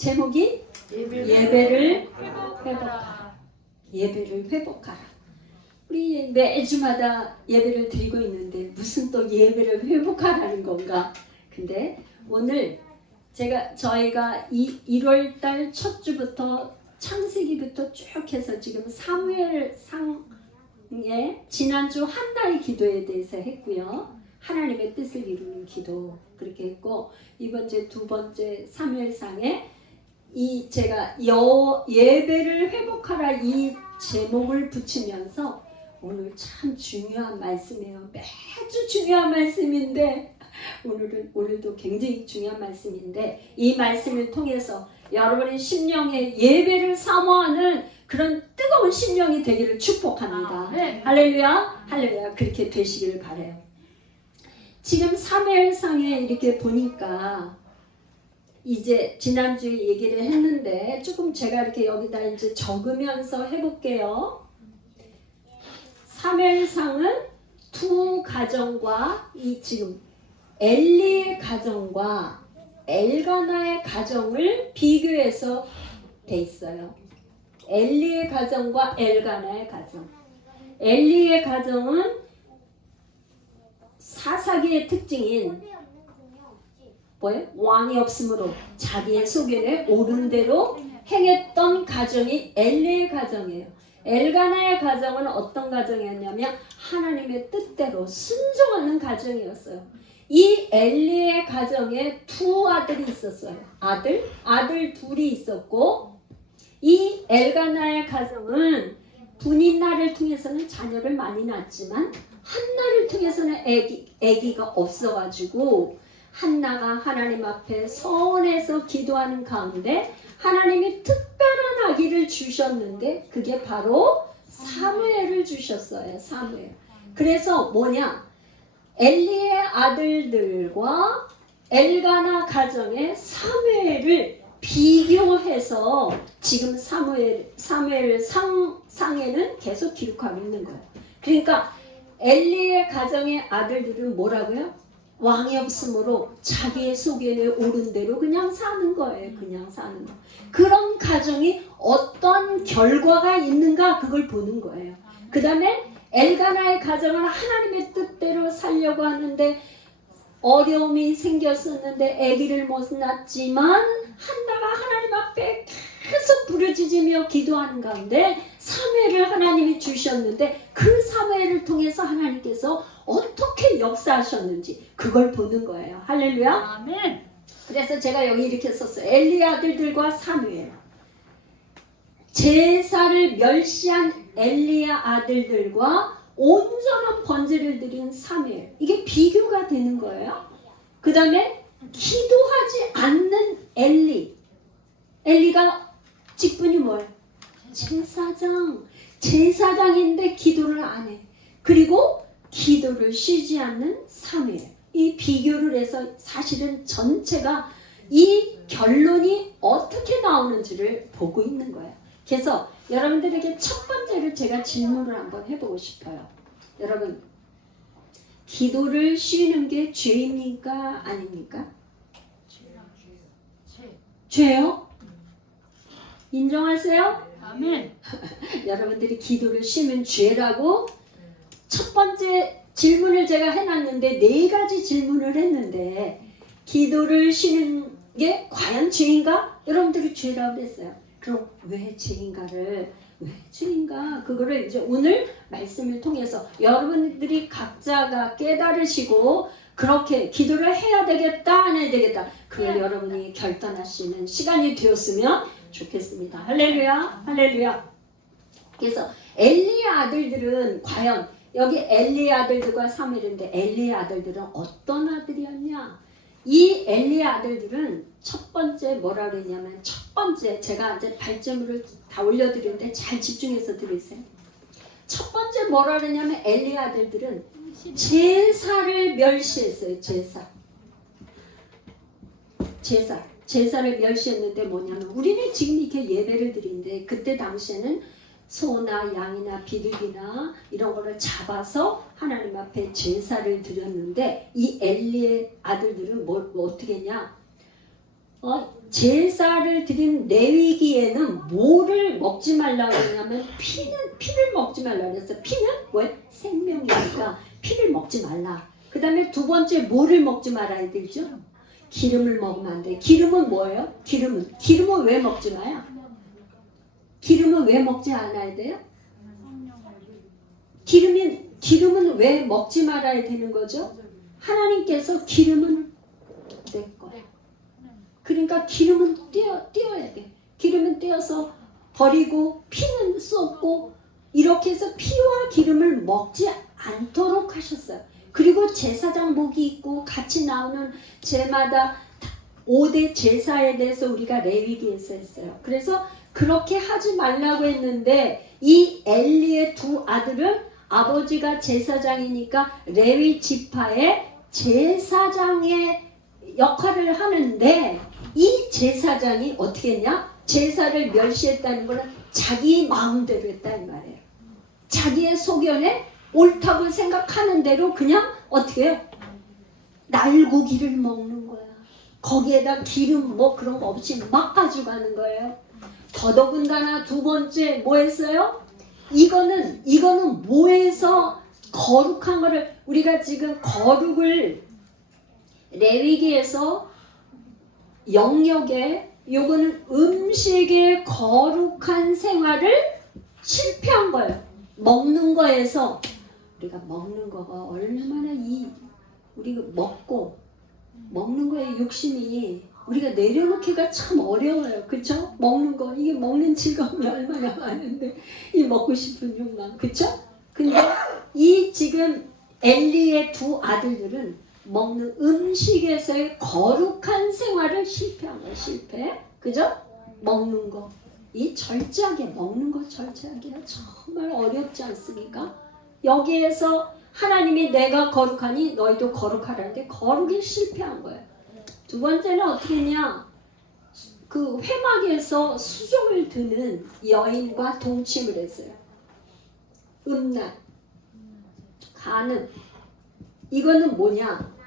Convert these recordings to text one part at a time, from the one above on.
제목이 예배를 회복하라. 예배를 회복하라. 우리 매주마다 예배를 드리고 있는데 무슨 또 예배를 회복하라는 건가? 근데 오늘 저희가 1월달 첫 주부터 창세기부터 쭉 해서 지금 사무엘상에 지난주 한나의 기도에 대해서 했고요. 하나님의 뜻을 이루는 기도 그렇게 했고, 이번 주 두 번째 사무엘상에 제가 예배를 회복하라 이 제목을 붙이면서 오늘 참 중요한 말씀이에요. 매주 중요한 말씀인데 오늘도 굉장히 중요한 말씀인데, 이 말씀을 통해서 여러분의 심령에 예배를 사모하는 그런 뜨거운 심령이 되기를 축복합니다. 네. 할렐루야, 할렐루야. 그렇게 되시기를 바라요. 지금 사무엘상에 이렇게 보니까 이제 지난주에 얘기를 했는데 조금 제가 이렇게 여기다 이제 적으면서 해볼게요. 사무엘상은 두 가정과 이 지금 엘리의 가정과 엘가나의 가정을 비교해서 돼 있어요. 엘리의 가정과 엘가나의 가정. 엘리의 가정은 사사기의 특징인 뭐예요? 왕이 없으므로 자기의 소견에 옳은 대로 행했던 가정이 엘리의 가정이에요. 엘가나의 가정은 어떤 가정이었냐면 하나님의 뜻대로 순종하는 가정이었어요. 이 엘리의 가정에 두 아들이 있었어요. 아들 둘이 있었고, 이 엘가나의 가정은 분인나를 통해서는 자녀를 많이 낳았지만 한나를 통해서는 아기가 없어가지고 한나가 하나님 앞에 서원해서 기도하는 가운데 하나님이 특별한 아기를 주셨는데 그게 바로 사무엘을 주셨어요. 사무엘. 그래서 뭐냐? 엘리의 아들들과 엘가나 가정의 사무엘을 비교해서 지금 사무엘 상에는 계속 기록하고 있는 거예요. 그러니까 엘리의 가정의 아들들은 뭐라고요? 왕이 없으므로 자기의 소견에 옳은 대로 그냥 사는 거예요. 그냥 사는 거. 그런 가정이 어떤 결과가 있는가 그걸 보는 거예요. 그 다음에 엘가나의 가정은 하나님의 뜻대로 살려고 하는데 어려움이 생겼었는데 아기를 못 낳았지만 한나가 하나님 앞에 계속 부르짖으며 기도하는 가운데 사무엘을 하나님이 주셨는데 그 사무엘을 통해서 하나님께서 어떻게 역사하셨는지 그걸 보는 거예요. 할렐루야. 아멘. 그래서 제가 여기 이렇게 썼어요. 엘리 아들들과 사무엘. 제사를 멸시한 엘리야 아들들과 온전한 번제를 드린 사무엘. 이게 비교가 되는 거예요. 그 다음에 기도하지 않는 엘리가 직분이 뭐예요? 제사장인데 기도를 안 해. 그리고 기도를 쉬지 않는 사무엘. 이 비교를 해서 사실은 전체가 이 결론이 어떻게 나오는지를 보고 있는 거예요. 그래서 여러분들에게 첫 번째로 제가 질문을 한번 해보고 싶어요. 여러분, 기도를 쉬는 게 죄입니까? 아닙니까? 죄요? 인정하세요? 아멘. 여러분들이 기도를 쉬면 죄라고 첫 번째 질문을 제가 해놨는데 4가지 질문을 했는데 기도를 쉬는 게 과연 죄인가? 여러분들이 죄라고 했어요. 그럼 왜 죄인가? 그거를 이제 오늘 말씀을 통해서 여러분들이 각자가 깨달으시고 그렇게 기도를 해야 되겠다 안 해야 되겠다 그걸 여러분이 결단할 수 있는 시간이 되었으면 좋겠습니다. 할렐루야, 할렐루야. 그래서 엘리의 아들들은 과연 여기 엘리의 아들들과 사무엘인데 엘리의 아들들은 어떤 아들이었냐? 이 엘리의 아들들은 첫 번째 뭐라 그랬냐면 첫 번째 제가 이제 발전물을 다 올려드리는데 잘 집중해서 들으세요. 첫 번째 뭐라 그랬냐면 엘리의 아들들은 제사를 멸시했어요. 제사를 멸시했는데 뭐냐면 우리는 지금 이렇게 예배를 드리는데 그때 당시에는 소나 양이나 비둘기나 이런 거를 잡아서 하나님 앞에 제사를 드렸는데 이 엘리의 아들들은 어떻게 했냐? 제사를 드린 레위기에는 뭐를 먹지 말라고 했냐면 피를 먹지 말라고 했어요. 피는 뭐예요? 생명이니까 피를 먹지 말라. 그 다음에 두 번째 뭐를 먹지 말아야 되죠? 기름을 먹으면 안 돼. 기름은 뭐예요? 기름은 왜 먹지 마요? 기름은 왜 먹지 않아야 돼요? 기름은 왜 먹지 말아야 되는 거죠? 하나님께서 기름은 내 거야. 그러니까 기름은 띄어야 돼. 기름은 띄어서 버리고 피는 쏟고 이렇게 해서 피와 기름을 먹지 않도록 하셨어요. 그리고 제사장복이 있고 같이 나오는 제마다 5대 제사에 대해서 우리가 레위기에서 했어요. 그래서 그렇게 하지 말라고 했는데 이 엘리의 두 아들은 아버지가 제사장이니까 레위 지파의 제사장의 역할을 하는데 이 제사장이 어떻게 했냐? 제사를 멸시했다는 것은 자기 마음대로 했다는 말이에요. 자기의 소견에 옳다고 생각하는 대로 그냥 어떻게 해요? 날고기를 먹는 거야. 거기에다 기름 뭐 그런 거 없이 막 가져가는 거예요. 더더군다나 두 번째 뭐 했어요? 이거는 뭐에서 거룩한 거를 우리가 지금 거룩을 레위기에서 영역에 요거는 음식의 거룩한 생활을 실패한 거예요. 먹는 거에서 우리가 먹는 거가 얼마나 우리가 먹는 거에 욕심이 우리가 내려놓기가 참 어려워요. 그쵸? 먹는 거 이게 먹는 즐거움이 얼마나 많은데 이 먹고 싶은 욕망 그쵸? 근데 이 지금 엘리의 두 아들들은 먹는 음식에서의 거룩한 생활을 실패한 거예요. 실패. 그죠? 먹는 거. 이 절제하게 먹는 거 절제하기가 정말 어렵지 않습니까? 여기에서 하나님이 내가 거룩하니 너희도 거룩하라는데 거룩이 실패한 거예요. 두 번째는 어떻게 했냐? 그 회막에서 수종을 드는 여인과 동침을 했어요. 음란, 간음. 이거는 뭐냐?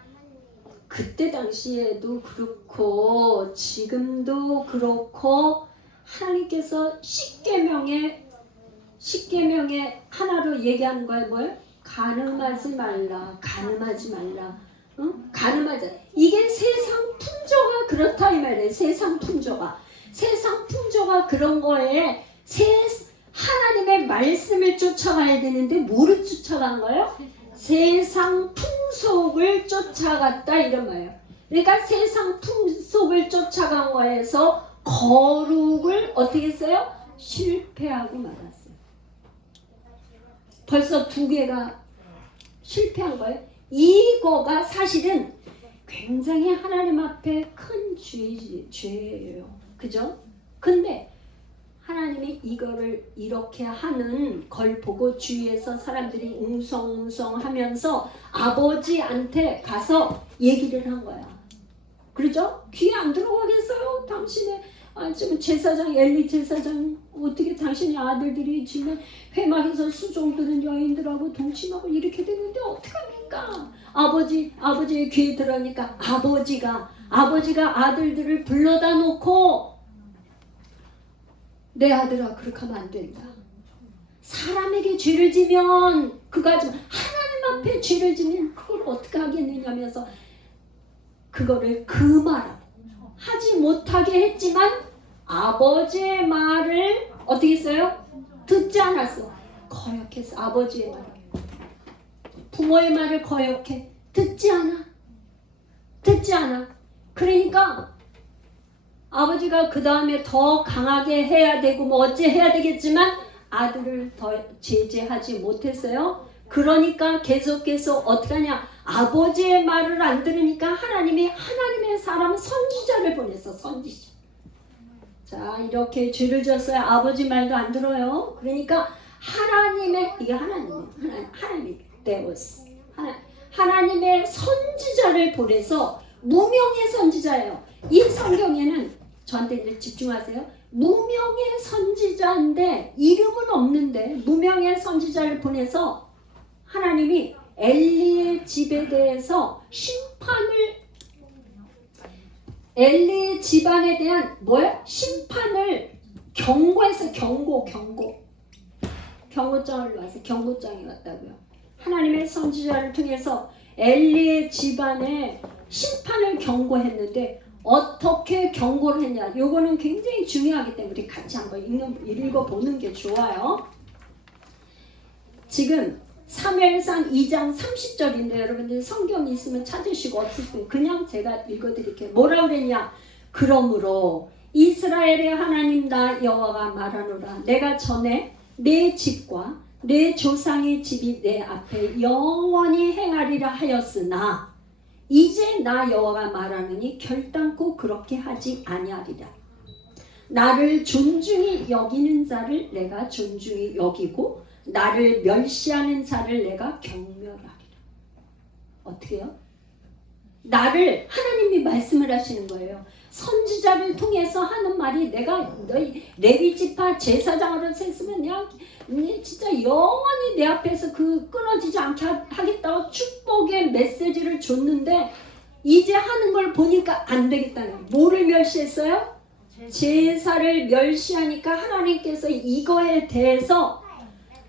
그때 당시에도 그렇고 지금도 그렇고 하나님께서 십계명의 하나로 얘기하는 거예요. 뭐예요? 간음하지 말라. 응? 간음하자. 이게 세상 풍조가 그렇다 이 말이에요. 세상 풍조가 그런 거에 하나님의 말씀을 쫓아가야 되는데 뭐를 쫓아간 거예요? 세상 풍속을 쫓아갔다 이런 말이에요. 그러니까 세상 풍속을 쫓아간 거에서 거룩을 어떻게 했어요? 실패하고 말았어요. 벌써 두 개가 실패한 거예요. 이거가 사실은 굉장히 하나님 앞에 큰 죄예요. 그죠? 근데 하나님이 이거를 이렇게 하는 걸 보고 주위에서 사람들이 웅성웅성하면서 아버지한테 가서 얘기를 한 거야. 그러죠? 귀에 안 들어가겠어요? 당신의 지금 제사장 엘리 제사장 어떻게 당신의 아들들이 지금 회막에서 수종드는 여인들하고 동침하고 이렇게 되는데 어떡합니까? 아버지의 귀에 들어오니까 아버지가 아들들을 불러다 놓고 내 아들아 그렇게 하면 안 된다. 사람에게 죄를 지면 그거 하지 마. 하나님 앞에 죄를 지면 그걸 어떻게 하겠느냐면서 그거를 금하라고 하지 못하게 했지만 아버지의 말을 어떻게 했어요? 듣지 않았어. 거역했어. 아버지의 말을. 부모의 말을 거역해. 듣지 않아. 그러니까 아버지가 그 다음에 더 강하게 해야 되고 뭐 어째 해야 되겠지만 아들을 더 제재하지 못했어요. 그러니까 계속해서 어떻게 하냐. 아버지의 말을 안 들으니까 하나님의 사람 선지자를 보냈어. 선지자. 자 이렇게 죄를 졌어요. 아버지 말도 안 들어요. 그러니까 이게 하나님의 데오스. 하나님의 선지자를 보내서 무명의 선지자예요. 이 성경에는 저한테 이제 집중하세요. 무명의 선지자인데 이름은 없는데 무명의 선지자를 보내서 하나님이 엘리의 집에 대해서 심판을 엘리 집안에 대한 뭐야? 심판을 경고해서 경고장을 놔서 경고장이 왔다고요. 하나님의 선지자를 통해서 엘리의 집안에 심판을 경고했는데 어떻게 경고를 했냐? 요거는 굉장히 중요하기 때문에 우리 같이 한번 읽어보는 게 좋아요. 지금 사무엘상 2장 30절인데 여러분들 성경이 있으면 찾으시고 없으시면 그냥 제가 읽어드릴게요. 뭐라 그랬냐? 그러므로 이스라엘의 하나님 나 여호와가 말하노라. 내가 전에 내 집과 내 조상의 집이 내 앞에 영원히 행하리라 하였으나 이제 나 여호와가 말하느니 결단코 그렇게 하지 아니하리라. 나를 존중히 여기는 자를 내가 존중히 여기고 나를 멸시하는 자를 내가 경멸하리라. 어떻게요? 나를 하나님이 말씀을 하시는 거예요. 선지자를 통해서 하는 말이 내가 너희 레위 지파 제사장으로 셌으면 내가 진짜 영원히 내 앞에서 그 끊어지지 않게 하겠다고 축복의 메시지를 줬는데 이제 하는 걸 보니까 안 되겠다는. 뭐를 멸시했어요? 제사를 멸시하니까 하나님께서 이거에 대해서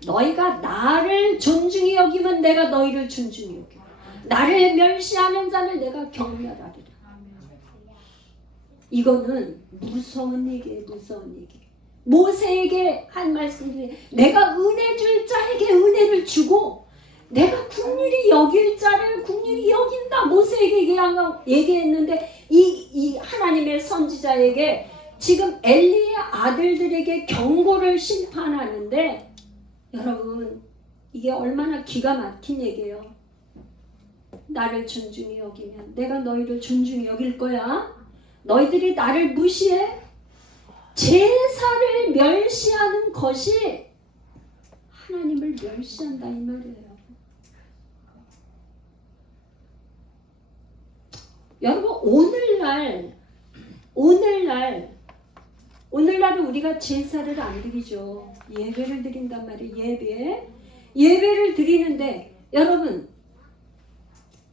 너희가 나를 존중히 여기면 내가 너희를 존중히 여기고 나를 멸시하는 자를 내가 경멸하리라. 이거는 무서운 얘기예요. 무서운 얘기. 모세에게 한 말씀이 내가 은혜 줄 자에게 은혜를 주고 내가 긍휼히 여길 자를 긍휼히 여긴다. 모세에게 얘기했는데 이 하나님의 선지자에게 지금 엘리의 아들들에게 경고를 심판하는데 여러분 이게 얼마나 기가 막힌 얘기예요. 나를 존중히 여기면 내가 너희를 존중히 여길 거야. 너희들이 나를 무시해? 제사를 멸시하는 것이 하나님을 멸시한다 이 말이에요. 여러분 오늘날은 우리가 제사를 안 드리죠. 예배를 드린단 말이에요. 예배를 드리는데 여러분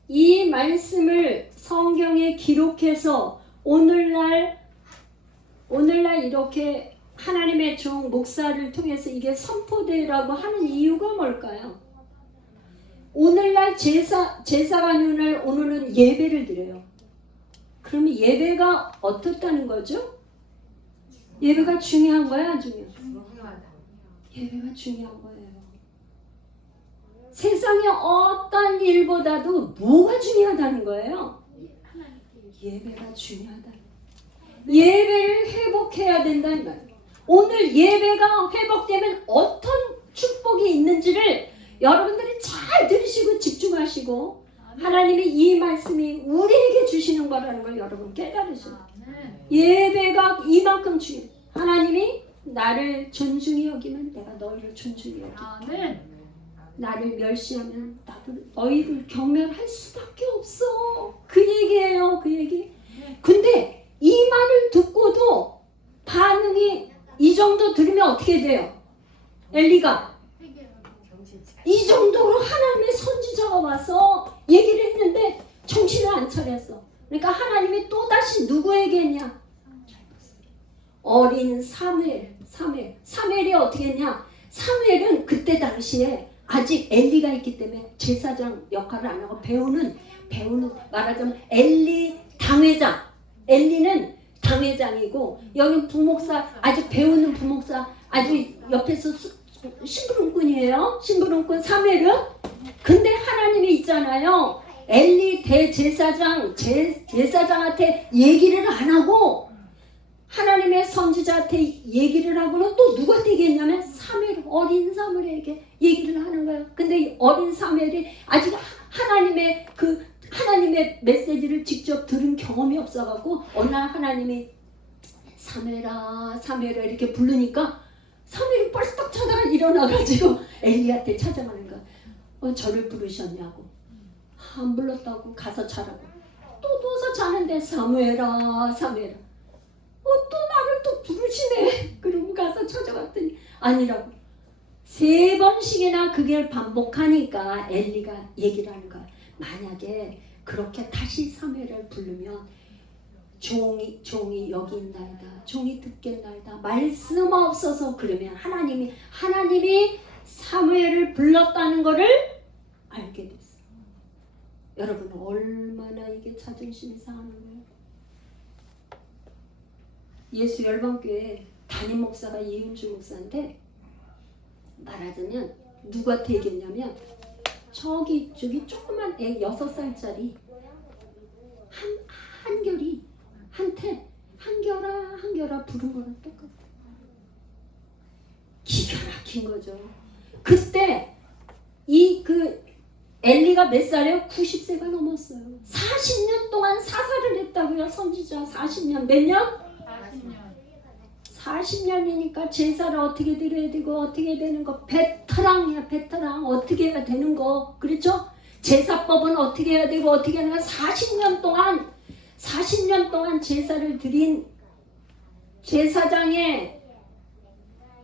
이 말씀을 성경에 기록해서 오늘날 이렇게 하나님의 종 목사를 통해서 이게 선포되라고 하는 이유가 뭘까요? 오늘날 제사가 오늘은 예배를 드려요. 그러면 예배가 어떻다는 거죠? 예배가 중요한 거야, 안 중요해? 예배가 중요한 거예요. 세상의 어떤 일보다도 뭐가 중요하다는 거예요? 예배가 중요하다. 예배를 회복해야 된다는 거예요. 오늘 예배가 회복되면 어떤 축복이 있는지를 여러분들이 잘 들으시고 집중하시고 하나님이 이 말씀이 우리에게 주시는 거라는 걸 여러분 깨달으셔요. 예배가 이만큼 중요해요. 하나님이 나를 존중히 여기면 내가 너희를 존중히 여기고 나를 멸시하면 나도 너희를 경멸할 수밖에 없어. 그 얘기예요. 그 얘기. 근데 이 말을 듣고도 반응이 이 정도 들으면 어떻게 돼요? 엘리가 이 정도로 하나님의 선지자가 와서 얘기를 했는데 정신을 안 차렸어. 그러니까 하나님이 또다시 누구에게 했냐? 어린 사무엘이 어떻게 했냐? 사무엘은 그때 당시에 아직 엘리가 있기 때문에 제사장 역할을 안 하고 배우는 말하자면 엘리 당회장. 엘리는 당회장이고 여기 부목사 아직 배우는 부목사 아주 옆에서 심부름꾼이에요. 심부름꾼 사무엘은. 근데 하나님이 있잖아요. 엘리 제사장한테 얘기를 안 하고 하나님의 선지자한테 얘기를 하고는 또 누구한테 얘기했냐면 어린 사무엘에게 얘기를 하는 거예요. 근데 이 어린 사무엘이 아직 하나님의 메시지를 직접 들은 경험이 없어갖고 어느 날 하나님이 사무엘아 이렇게 부르니까 사무엘이 벌떡 쳐다가 일어나가지고 엘리한테 찾아가는 거야. 저를 부르셨냐고. 안 불렀다고 가서 자라고. 또 누워서 자는데 사무엘아 또 나를 또 부르시네. 그러고 가서 찾아갔더니 아니라고. 3번씩이나 그걸 반복하니까 엘리가 얘기를 하는 거야. 만약에 그렇게 다시 사무엘을 부르면 종이 여기 있나이다. 종이 듣겠나이다. 말씀없어서 그러면 하나님이 사무엘을 불렀다는 것을 알게 됐어. 여러분 얼마나 이게 자존심이 상하는 거예요. 예수 열방교회 담임 목사가 이은주 목사인데 말하자면 누구한테 얘기했냐면 저기 조그만 애 6살짜리 한결이 한테 한결아 부른 거랑 똑같아. 기가 막힌 거죠. 그때 엘리가 몇 살이에요? 90세가 넘었어요. 40년 동안 사사를 했다고요. 선지자 40년. 몇 년? 40년이니까 제사를 어떻게 드려야 되고 어떻게 되는 거. 베테랑이야 베테랑. 어떻게 해야 되는 거. 그렇죠? 제사법은 어떻게 해야 되고 어떻게 하는 거. 40년 동안 제사를 드린 제사장의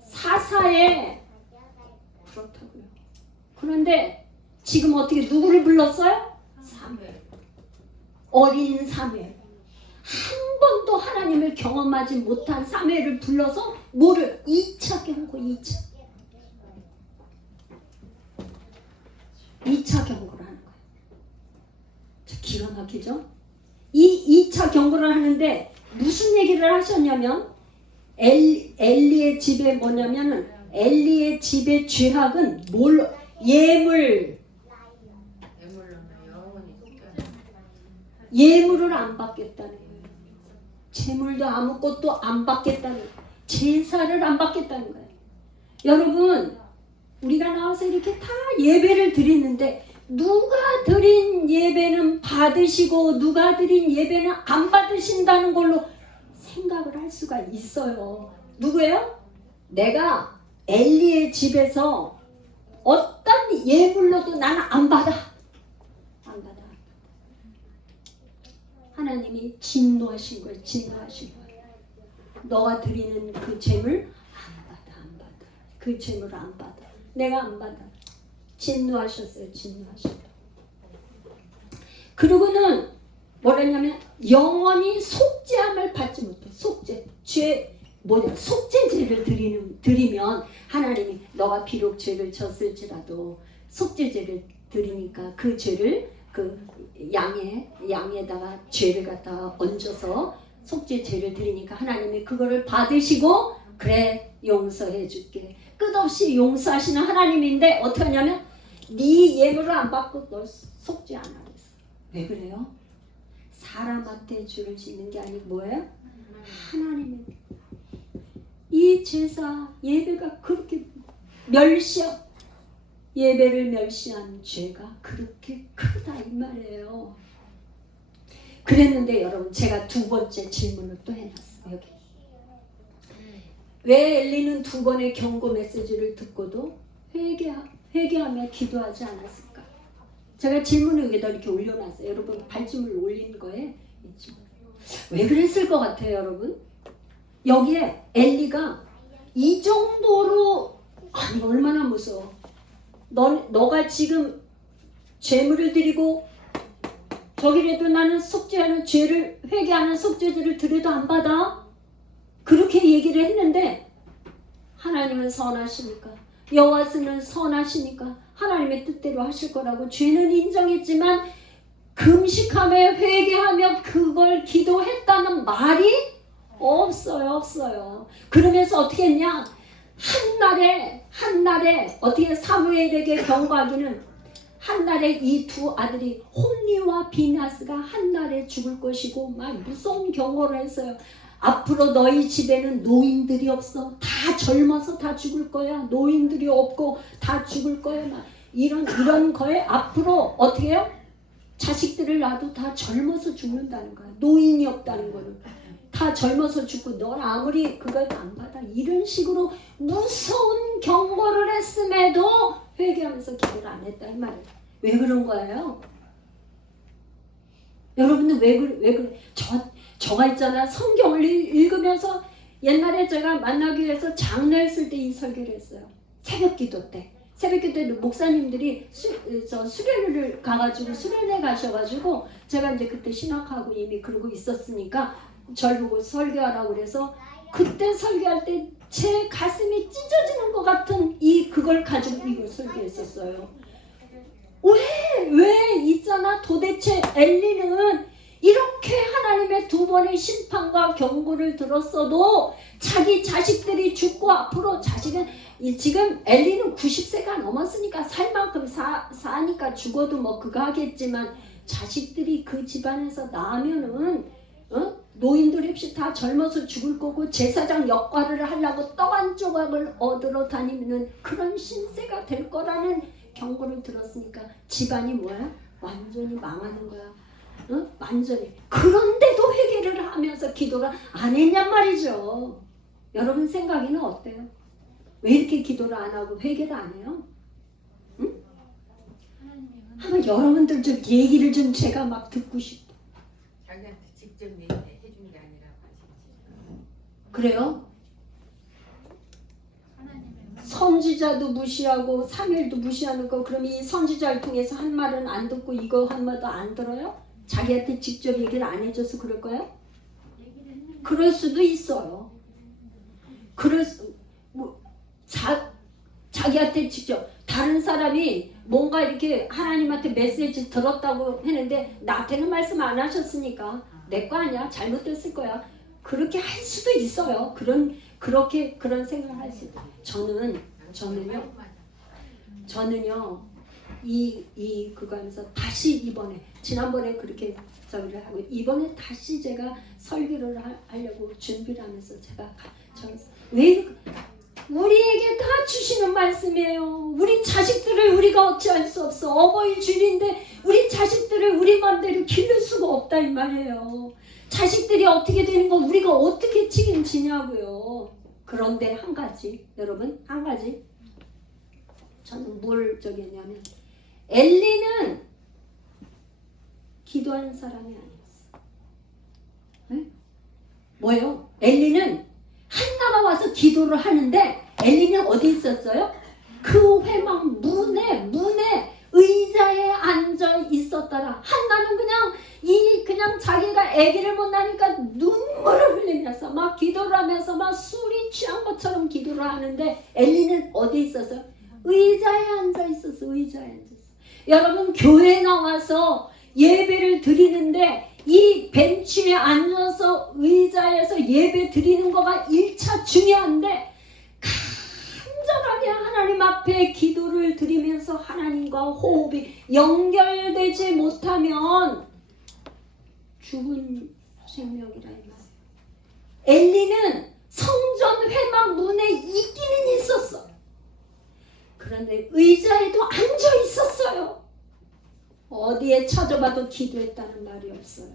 사사에 그렇다고요. 그런데 지금 어떻게 누구를 불렀어요? 사무엘. 어린 사무엘. 한 번도 하나님을 경험하지 못한 사무엘을 불러서 뭐를? 2차 경고. 2차 경고를 하는 거예요. 기가 막히죠? 이 2차 경고를 하는데 무슨 얘기를 하셨냐면 엘리의 집에 뭐냐면은 엘리의 집의 죄악은 예물을 안 받겠다는 거예요. 재물도 아무것도 안 받겠다는 거예요. 제사를 안 받겠다는 거예요. 여러분 우리가 나와서 이렇게 다 예배를 드리는데 누가 드린 예배는 받으시고 누가 드린 예배는 안 받으신다는 걸로 생각을 할 수가 있어요. 누구예요? 내가 엘리의 집에서 어떤 예물로도 나는 안 받아. 하나님이 진노하신 거예요. 너가 드리는 그 재물 안 받아. 그 재물을 안 받아. 내가 안 받아. 진노하셨어요. 그리고는 뭐라냐면 영원히 속죄함을 받지 못해. 속죄제를 드리면 하나님이 너가 비록 죄를 졌을지라도 속죄제를 드리니까 그 죄를 그 양에다가 죄를 갖다가 얹어서 속죄제를 드리니까 하나님이 그거를 받으시고 그래 용서해 줄게. 끝없이 용서하시는 하나님인데 어떻게 하냐면 네 예물을 안 받고 널 속죄 안 하고 있어. 왜 그래요? 사람한테 죄를 짓는 게 아니고 뭐예요? 하나님의 이 제사 예배가 그렇게 예배를 멸시한 죄가 그렇게 크다 이 말이에요. 그랬는데 여러분 제가 두 번째 질문을 또 해놨어요. 여기 왜 엘리는 두 번의 경고 메시지를 듣고도 회개하며 기도하지 않았을까? 제가 질문을 여기다 이렇게 올려놨어요. 여러분 발짐을 올린 거에 왜 그랬을 것 같아요, 여러분? 여기에 엘리가 이 정도로 아니 얼마나 무서워. 너가 지금 죄물을 드리고 저기라도 나는 속죄하는 죄를 회개하는 속죄제를 드려도 안 받아? 그렇게 얘기를 했는데 하나님은 선하시니까 여호와는 선하시니까 하나님의 뜻대로 하실 거라고 죄는 인정했지만 금식하며 회개하며 그걸 기도했다는 말이 없어요. 그러면서 어떻게 했냐? 한날에 어떻게 사무엘에게 경고하기는 한날에 이 두 아들이 홈리와 비나스가 한날에 죽을 것이고 막 무서운 경고를 했어요. 앞으로 너희 집에는 노인들이 없어. 다 젊어서 다 죽을 거야. 노인들이 없고 다 죽을 거야. 막 이런 거에 앞으로 어떻게 해요? 자식들을 낳아도 다 젊어서 죽는다는 거야. 노인이 없다는 거는. 다 젊어서 죽고 넌 아무리 그걸 안 받아. 이런 식으로 무서운 경고를 했음에도 회개하면서 기도를 안 했다 이 말이에요. 왜 그런 거예요? 여러분들 왜 그래? 저가 있잖아. 성경을 읽으면서 옛날에 제가 만나기 위해서 장례했을 때 이 설교를 했어요. 새벽 기도 때 목사님들이 수련회를 가가지고 수련회 가셔가지고 제가 이제 그때 신학하고 이미 그러고 있었으니까 절 보고 설교하라고 그래서 그때 설교할 때 제 가슴이 찢어지는 것 같은 그걸 가지고 이걸 설교했었어요. 왜 있잖아. 도대체 엘리는 이렇게 하나님의 두 번의 심판과 경고를 들었어도 자기 자식들이 죽고 앞으로 자식은 지금 엘리는 90세가 넘었으니까 살 만큼 사니까 죽어도 뭐 그거 하겠지만 자식들이 그 집안에서 나면은 노인들 없이 다 젊어서 죽을 거고 제사장 역할을 하려고 떡 한 조각을 얻으러 다니는 그런 신세가 될 거라는 경고를 들었으니까 집안이 뭐야? 완전히 망하는 거야. 완전히. 그런데도 회개를 하면서 기도를 안 했냔 말이죠. 여러분 생각에는 어때요? 왜 이렇게 기도를 안 하고 회개를 안 해요? 응? 한번 여러분들 좀 얘기를 좀 제가 막 듣고 싶어. 자기한테 직접 얘기해준 게 아니라고 하시지. 그래요? 선지자도 무시하고 사무엘도 무시하는 거, 그럼 이 선지자를 통해서 한 말은 안 듣고 이거 한 말도 안 들어요? 자기한테 직접 얘기를 안 해줘서 그럴까요? 그럴 수도 있어요. 자기한테 직접 다른 사람이 뭔가 이렇게 하나님한테 메시지 들었다고 했는데 나한테는 말씀 안 하셨으니까 내 거 아니야, 잘못됐을 거야, 그렇게 할 수도 있어요. 그런 생각을 할 수도. 저는요 그거 하면서 다시 이번에 지난번에 그렇게 저기를 하고 이번에 다시 제가 설교를 하려고 준비를 하면서 제가 왜 우리에게 다 주시는 말씀이에요. 우리 자식들을 우리가 어찌할 수 없어. 어버이 주인인데 우리 자식들을 우리 맘대로 기를 수가 없다 이 말이에요. 자식들이 어떻게 되는 거 우리가 어떻게 책임지냐고요. 그런데 한 가지, 여러분, 한 가지. 저는 뭘 저기 했냐면 엘리는 기도하는 사람이 아니었어. 네? 뭐예요? 엘리는 한나가 와서 기도를 하는데 엘리는 어디 있었어요? 그 회막 문에 의자에 앉아 있었더라. 한나는 그냥 자기가 아기를 못 낳으니까 눈물을 흘리면서 막 기도를 하면서 막 술이 취한 것처럼 기도를 하는데 엘리는 어디 있었어요? 의자에 앉아 있었어. 의자에 앉아 있었어. 여러분 교회 나와서 예배를 드리는데 이 벤치에 앉아서 의자에서 예배 드리는 거가 1차 중요한데 간절하게 하나님 앞에 기도를 드리면서 하나님과 호흡이 연결되지 못하면 죽은 생명이라 했어요. 엘리는 성전 회막 문에 있기는 있었어. 그런데 의자에도 앉아 있었어요. 어디에 찾아봐도 기도했다는 말이 없어요.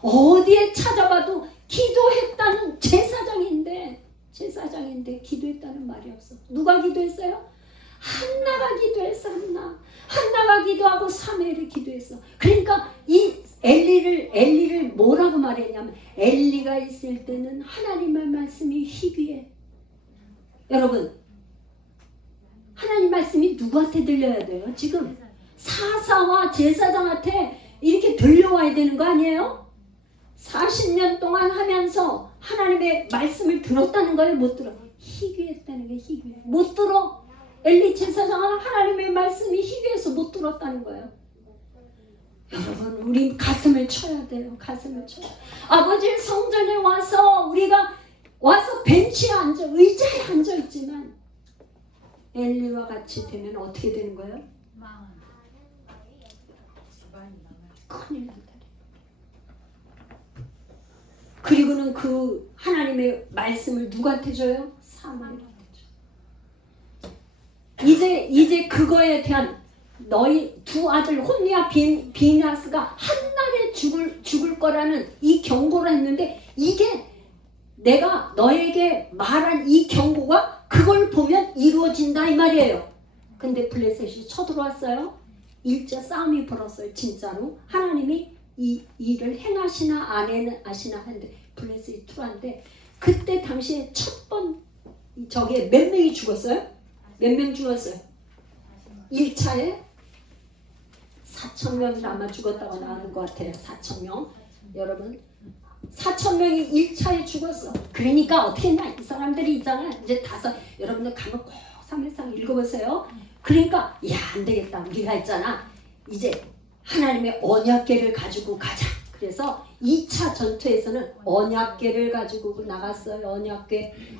어디에 찾아봐도 기도했다는 제사장인데 기도했다는 말이 없어. 누가 기도했어요? 한나가 기도했어. 한나가 기도하고 사무엘이 기도했어. 그러니까 이 엘리를 뭐라고 말했냐면 엘리가 있을 때는 하나님의 말씀이 희귀해. 여러분 하나님 말씀이 누구한테 들려야 돼요? 지금 사사와 제사장한테 이렇게 들려와야 되는 거 아니에요? 40년 동안 하면서 하나님의 말씀을 들었다는 거예요? 못 들어? 희귀했다는 게 희귀해. 못 들어? 엘리 제사장은 하나님의 말씀이 희귀해서 못 들었다는 거예요. 여러분 우리 가슴을 쳐야 돼요. 가슴을 쳐요. 아버지 성전에 와서 우리가 와서 벤치에 앉아 의자에 앉아 있지만 엘리와 같이 되면 어떻게 되는 거예요? 큰일 난다. 그리고는 그 하나님의 말씀을 누구한테 줘요? 사무엘한테 줘. 이제 그거에 대한 너희 두 아들 혼니와 비나스가 한날에 죽을 거라는 이 경고를 했는데 이게 내가 너에게 말한 이 경고가 그걸 보면 이루어진다 이 말이에요. 근데 블레셋이 쳐들어왔어요. 일제 싸움이 벌었어요. 진짜로 하나님이 이 일을 행하시나 안 하시나 하는데 블레셋이 투한데 그때 당시에 첫 번 저게 몇 명이 죽었어요? 몇 명 죽었어요? 1차에 4,000명이 아마 죽었다고 나오는 것 같아요. 4,000명. 여러분 4,000명이 1차에 죽었어. 그러니까 어떻게 했나? 이 사람들이 있잖아. 이제 여러분들 가면 꼭 사무엘상 읽어보세요. 그러니까 야, 안 되겠다. 우리가 했잖아. 이제 하나님의 언약궤를 가지고 가자. 그래서 2차 전투에서는 언약궤를 가지고 나갔어요.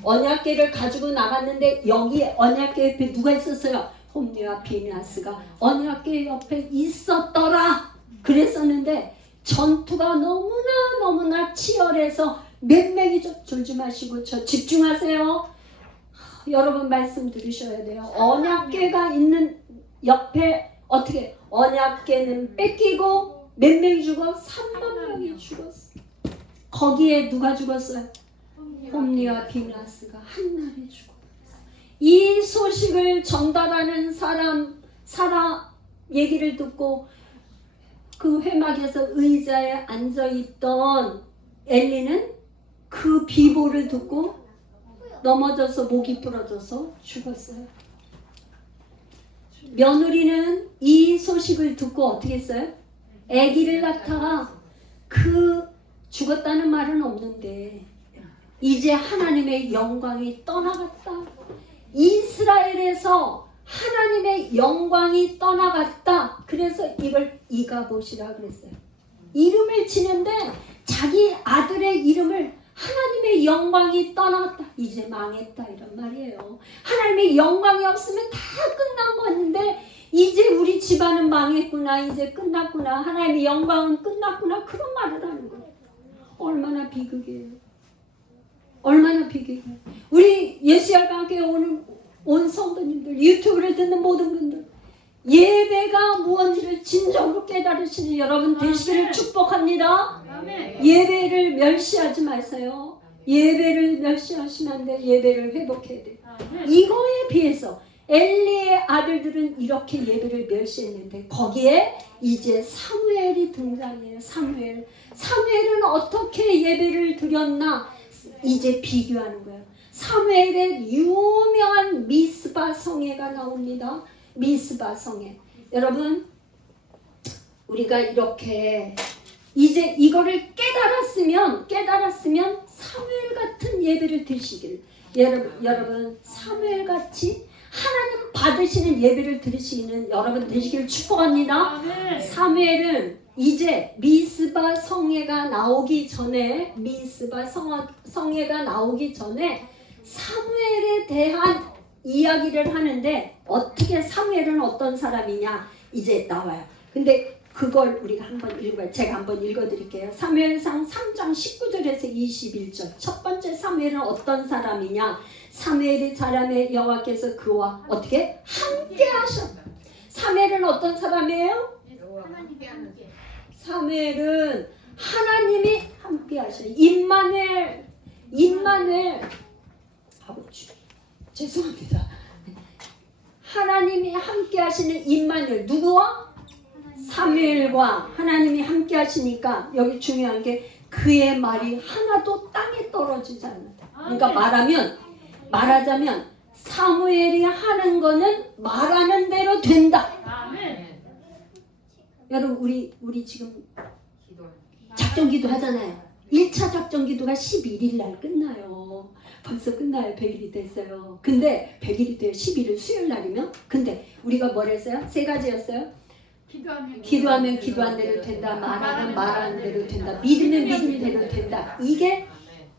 언약궤를 가지고 나갔는데 여기에 언약궤 옆에 누가 있었어요? 홈리와 비느하스가 언약궤 옆에 있었더라. 그랬었는데 전투가 너무나 치열해서 몇 명이 졸지 마시고 저 집중하세요. 여러분 말씀 들으셔야 돼요. 언약궤가 있는 옆에 어떻게 언약궤는 뺏기고 몇 명이 죽어? 3만 명이 죽었어. 거기에 누가 죽었어요? 홈리와 비느하스가 한날에 죽었어요. 이 소식을 전달하는 사람 얘기를 듣고 그 회막에서 의자에 앉아있던 엘리는 그 비보를 듣고 넘어져서 목이 부러져서 죽었어요. 며느리는 이 소식을 듣고 어떻게 했어요? 아기를 낳다가 그 죽었다는 말은 없는데 이제 하나님의 영광이 떠나갔다. 이스라엘에서 하나님의 영광이 떠나갔다. 그래서 이걸 이가봇이라 그랬어요. 이름을 지는데 자기 아들의 이름을 하나님의 영광이 떠나갔다. 이제 망했다 이런 말이에요. 하나님의 영광이 없으면 다 끝난 건데 이제 우리 집안은 망했구나. 이제 끝났구나. 하나님의 영광은 끝났구나. 그런 말을 하는 거예요. 얼마나 비극이에요. 얼마나 비극이에요. 우리 예수열방교회 온 성도님들, 유튜브를 듣는 모든 분들, 예배가 무언지를 진정으로 깨달으시는 여러분 되시기를 축복합니다. 예배를 멸시하지 마세요. 예배를 멸시하시면 안 돼. 예배를 회복해야 돼. 이거에 비해서 엘리의 아들들은 이렇게 예배를 멸시했는데 거기에 이제 사무엘이 등장해요. 사무엘은 어떻게 예배를 드렸나? 이제 비교하는 거예요. 사무엘의 유명한 미스바 성회가 나옵니다. 미스바 성회. 여러분, 우리가 이렇게 이제 이거를 깨달았으면 사무엘 같은 예배를 드리시길. 여러분 사무엘 같이 하나님 받으시는 예배를 드리시는 여러분 되시기를 축복합니다. 사무엘은 이제 미스바 성회가 나오기 전에 사무엘에 대한 이야기를 하는데 어떻게 사무엘은 어떤 사람이냐 이제 나와요. 근데 그걸 우리가 한번 읽어봐요. 제가 한번 읽어드릴게요. 사무엘상 3장 19절에서 21절. 첫 번째 사무엘은 어떤 사람이냐? 사무엘이 자라매 여호와께서 그와 어떻게 함께 하셨다. 사무엘은 어떤 사람이에요? 사무엘은 하나님이 함께 하셔요. 임마누엘. 죄송합니다. 하나님이 함께 하시는 임마누엘. 누구와? 사무엘과 하나님이 함께 하시니까 여기 중요한 게 그의 말이 하나도 땅에 떨어지지 않는다. 그러니까 말하자면 사무엘이 하는 거는 말하는 대로 된다. 여러분 우리 지금 작전기도 하잖아요. 1차 작전기도가 11일 날 끝나요. 벌써 끝나요. 100일이 됐어요. 근데 100일이 돼요. 11일 수요일 날이면. 근데 우리가 뭘 했어요? 세 가지였어요. 기도하면 기도한 대로 된다. 말하는 대로 된다. 믿으면 믿은 대로 된다. 이게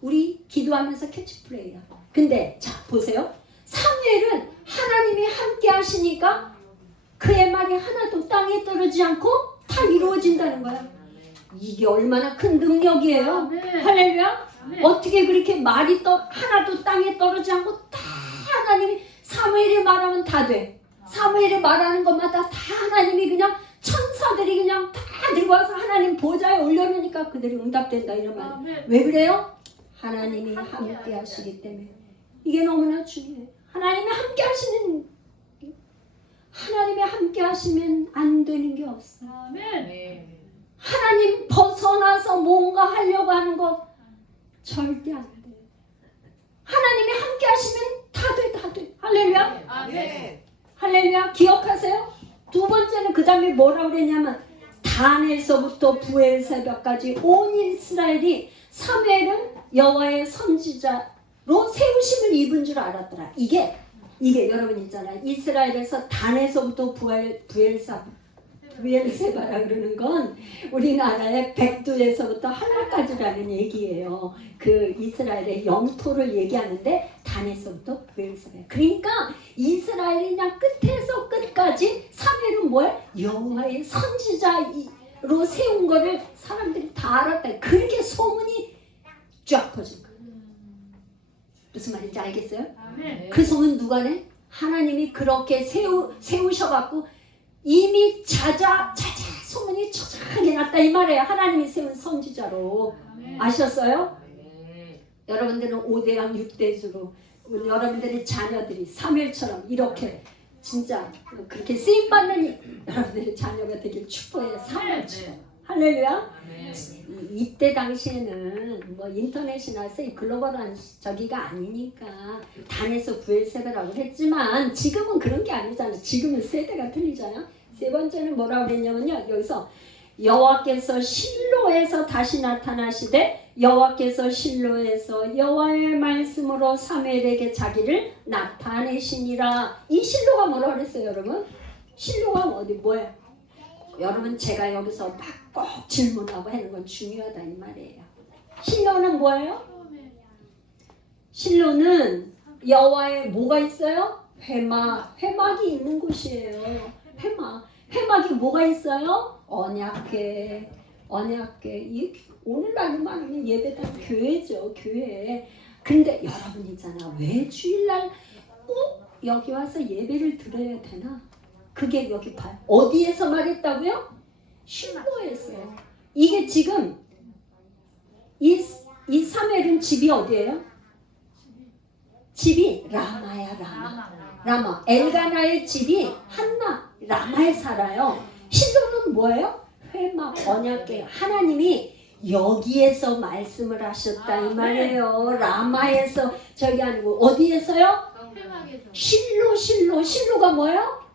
우리 기도하면서 캐치프레이야. 근데 자 보세요. 사무엘은 하나님이 함께 하시니까 그의 말이 하나도 땅에 떨어지지 않고 다 이루어진다는 거야. 이게 얼마나 큰 능력이에요. 할렐루야. 어떻게 그렇게 말이 하나도 땅에 떨어지지 않고 다 하나님이 사무엘이 말하면 다 돼. 사무엘이 말하는 것마다 다 하나님이 그냥 천사들이 그냥 다 들고 와서 하나님 보좌에 올려놓으니까 그대로 응답된다 이런 말. 왜 그래요? 하나님이 함께 하시기 때문에. 이게 너무나 중요해요. 하나님이 함께 하시면 안 되는 게 없어요. 하나님 벗어나서 뭔가 하려고 하는 거 절대 안 돼요. 하나님이 함께 하시면 다 돼. 할렐루야. 할렐루야. 기억하세요? 두 번째는 그 다음에 뭐라고 그랬냐면 단에서부터 부엘세벽까지 온 이스라엘이 사무엘은 여호와의 선지자로 세우심을 입은 줄 알았더라. 이게 여러분 있잖아요. 이스라엘에서 단에서부터 부엘세바라 그러는 건 우리나라의 백두에서부터 할라까지라는 얘기예요. 그 이스라엘의 영토를 얘기하는데 단에서부터 부엘세바. 그러니까 이스라엘이 그냥 끝에서 끝까지 사무엘은 뭐야? 여호와의 선지자로 세운 거를 사람들이 다 알았다. 그렇게 소문이 쫙 퍼진 거예요. 무슨 말인지 알겠어요? 그 소문 누가 내? 하나님이 그렇게 세우셔갖고 이미 자자 소문이 저작하게 났다 이 말이에요. 하나님이 세운 선지자로. 아셨어요? 여러분들은 5대왕 6대주로 여러분들의 자녀들이 사무엘처럼 이렇게 진짜 그렇게 쓰임받는 여러분들의 자녀가 되길 축복해요. 사무엘처럼. 할렐루야. 이때 당시에는 뭐 인터넷이나 글로벌한 저기가 아니니까 단에서 부엘세바라고 했지만 지금은 그런 게 아니잖아요. 지금은 세대가 틀리잖아요. 세 번째는 뭐라고 그랬냐면요. 여기서 여호와께서 실로에서 다시 나타나시되 여호와께서 실로에서 여호와의 말씀으로 사무엘에게 자기를 나타내시니라. 이 실로가 뭐라고 그랬어요, 여러분? 실로가 어디 뭐예요? 여러분 제가 여기서 막 꼭 질문하고 하는 건 중요하다 이 말이에요. 실로는 뭐예요? 실로는 여호와의 뭐가 있어요? 회막이 있는 곳이에요. 회막이 뭐가 있어요? 언약궤. 오늘날로 말하면 예배당 교회죠. 교회. 근데 여러분 있잖아. 왜 주일날 꼭 여기 와서 예배를 드려야 되나? 그게 여기 봐요. 어디에서 말했다고요? 실로에서요. 이게 지금 이 사무엘은 집이 어디예요? 집이 라마야. 라마. 엘가나의 집이 라마에 살아요. 실로는 뭐예요? 회막, 언약궤. 하나님이 여기에서 말씀을 하셨다 이 말이에요. 라마에서 저기 아니고 어디에서요? 실로가 뭐예요?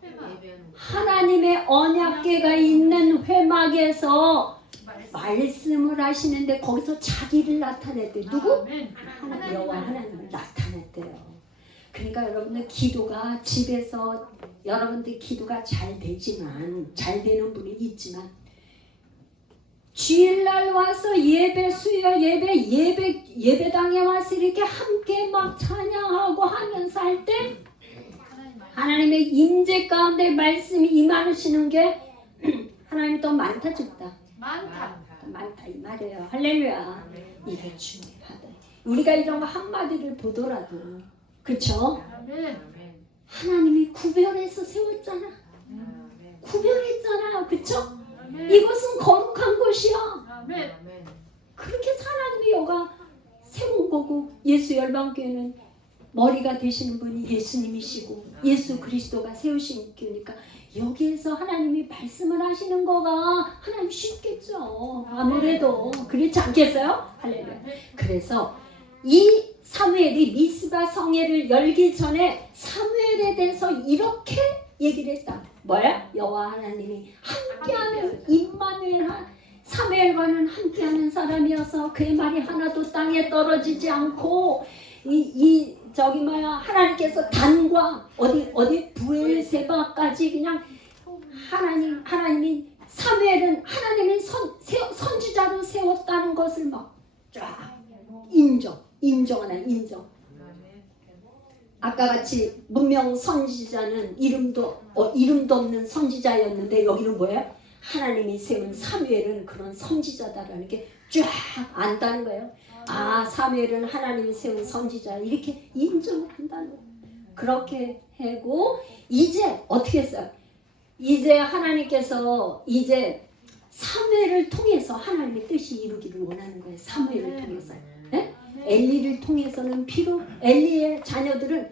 하나님의 언약궤가 있는 회막에서 말씀을 하시는데 거기서 자기를 나타냈대요. 누구? 여호와 하나님을 나타냈대요. 그러니까 여러분들 기도가 집에서 여러분들 기도가 잘 되지만 잘 되는 분이 있지만 주일날 와서 예배당에 와서 이렇게 함께 막 찬양하고 하면서 할 때 하나님의 임재 가운데 말씀이 임하시는 게 하나님 더 많다 적다? 많다 이 말이에요. 할렐루야. 이게 중요하다. 우리가 이런 거 한마디를 보더라도 그렇죠? 하나님이 구별해서 세웠잖아. 구별했잖아요. 그렇죠? 이것은 거룩한 곳이야. 그렇게 하나님이 여가 세운 거고 예수 열방교회는 머리가 되시는 분이 예수님이시고 예수 그리스도가 세우신 교회니까 여기에서 하나님이 말씀을 하시는 거가 하나님 쉽겠죠. 아무래도 그렇지 않겠어요? 할렐루야. 그래서 이 사무엘이 미스바 성회를 열기 전에 사무엘에 대해서 이렇게 얘기를 했다. 뭐야? 여호와 하나님이 함께하는 임마누엘 사무엘과는 함께하는 사람이어서 그의 말이 하나도 땅에 떨어지지 않고 하나님께서 단과 어디 부엘세바까지 그냥 하나님이 사무엘은 하나님의 선지자로 세웠다는 것을 막 쫙 인정. 아까 같이 문명 선지자는 이름도 없는 선지자였는데 여기는 뭐예요? 하나님이 세운 사무엘은 그런 선지자다라는 게 쫙 안다는 거예요. 아, 사무엘은 하나님이 세운 선지자 이렇게 인정을 한다는 거예요. 그렇게 하고 이제 어떻게 했어요? 이제 하나님께서 이제 사무엘을 통해서 하나님의 뜻이 이루기를 원하는 거예요. 사무엘을 통해서. 네? 엘리를 통해서는 비록 엘리의 자녀들은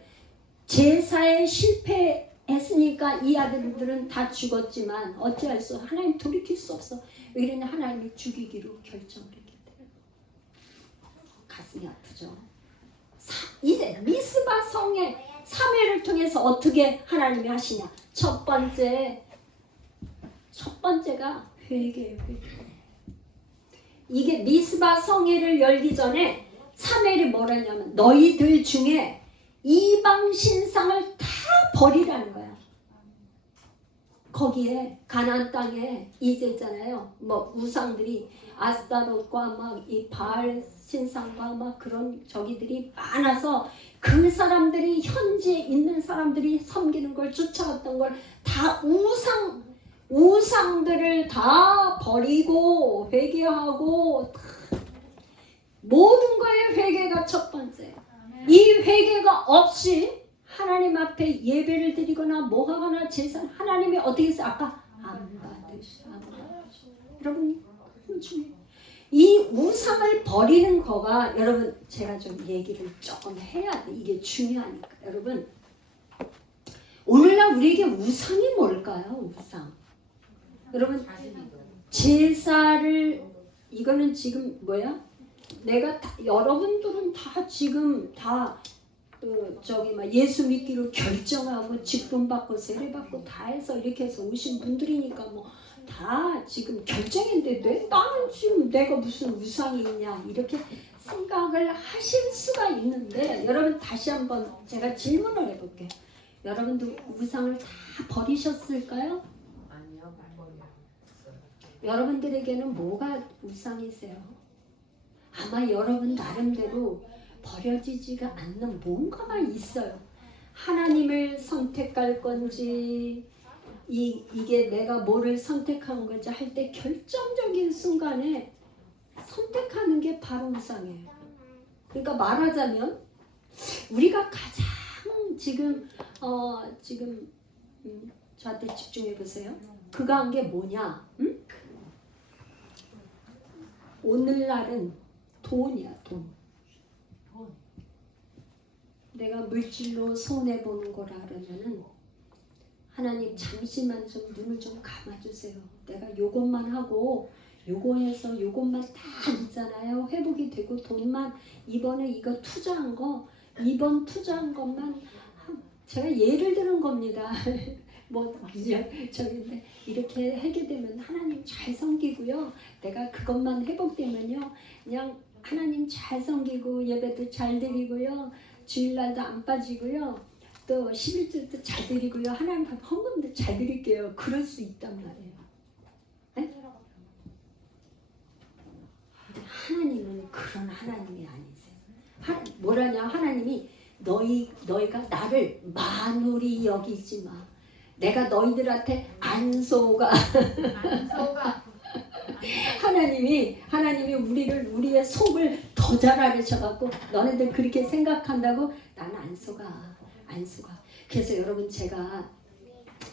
제사에 실패했으니까 이 아들들은 다 죽었지만 어찌할 수 하나님 돌이킬 수 없어. 왜냐면 하나님이 죽이기로 결정을 했기 때문에 가슴이 아프죠. 이제 미스바 성의 사무엘을 통해서 어떻게 하나님이 하시냐? 첫 번째가 회개예요. 이게 미스바 성회를 열기 전에 사무엘이 뭐라냐면 너희들 중에 이방 신상을 다 버리라는 거야. 거기에 가나안 땅에 이제 있잖아요. 뭐 우상들이 아스타롯과 막 이 바알 신상과 막 그런 저기들이 많아서 그 사람들이 현지에 있는 사람들이 섬기는 걸 쫓아왔던 걸 다 우상들을 다 버리고 회개하고 모든 거에 회개가 첫 번째. 이 회개가 없이 하나님 앞에 예배를 드리거나 뭐 하거나 제사 하나님이 어떻게 했어요? 아까 안 받으셔. 여러분 이 우상을 버리는 거가 여러분 제가 좀 얘기를 조금 해야 돼. 이게 중요하니까. 여러분 오늘날 우리에게 우상이 뭘까요? 우상. 여러분 제사를 이거는 지금 뭐야? 내가 여러분들은 다 지금 다 저기 막 예수 믿기로 결정하고 직분 받고 세례 받고 다 해서 이렇게 해서 오신 분들이니까 뭐 다 지금 결정했는데 나는 지금 내가 무슨 우상이 있냐 이렇게 생각을 하실 수가 있는데 여러분 다시 한번 제가 질문을 해볼게요. 여러분도 우상을 다 버리셨을까요? 아니요. 여러분들에게는 뭐가 우상이세요? 아마 여러분 나름대로 버려지지가 않는 뭔가가 있어요. 하나님을 선택할 건지 이게 내가 뭐를 선택한 건지 할 때 결정적인 순간에 선택하는 게 바로 우상이에요. 그러니까 말하자면 우리가 가장 지금 저한테 집중해 보세요. 그거 한 게 뭐냐? 응? 오늘날은 돈이야, 돈. 내가 물질로 손해 보는 거라 그러면은 하나님 잠시만 좀 눈을 좀 감아주세요. 내가 요것만 하고 요거 해서 요것만 다 있잖아요. 회복이 되고 돈만 이번에 이거 투자한 거 이번 투자한 것만 제가 예를 드는 겁니다. 뭐 저기인데 이렇게 하게 되면 하나님 잘 섬기고요. 내가 그것만 회복되면요. 그냥 하나님 잘 섬기고 예배도 잘 드리고요. 주일날도 안 빠지고요. 또 11주도 잘 드리고요. 하나님 앞에 헌금도 잘 드릴게요. 그럴 수 있단 말이에요. 네? 근데 하나님은 그런 하나님이 아니세요. 뭐라냐? 하나님이 너희가 나를 만홀히 여기지 마. 내가 너희들한테 안소가 하나님이 우리의 속을 더 잘 알으셔갖고 너네들 그렇게 생각한다고 나는 안 속아. 그래서 여러분 제가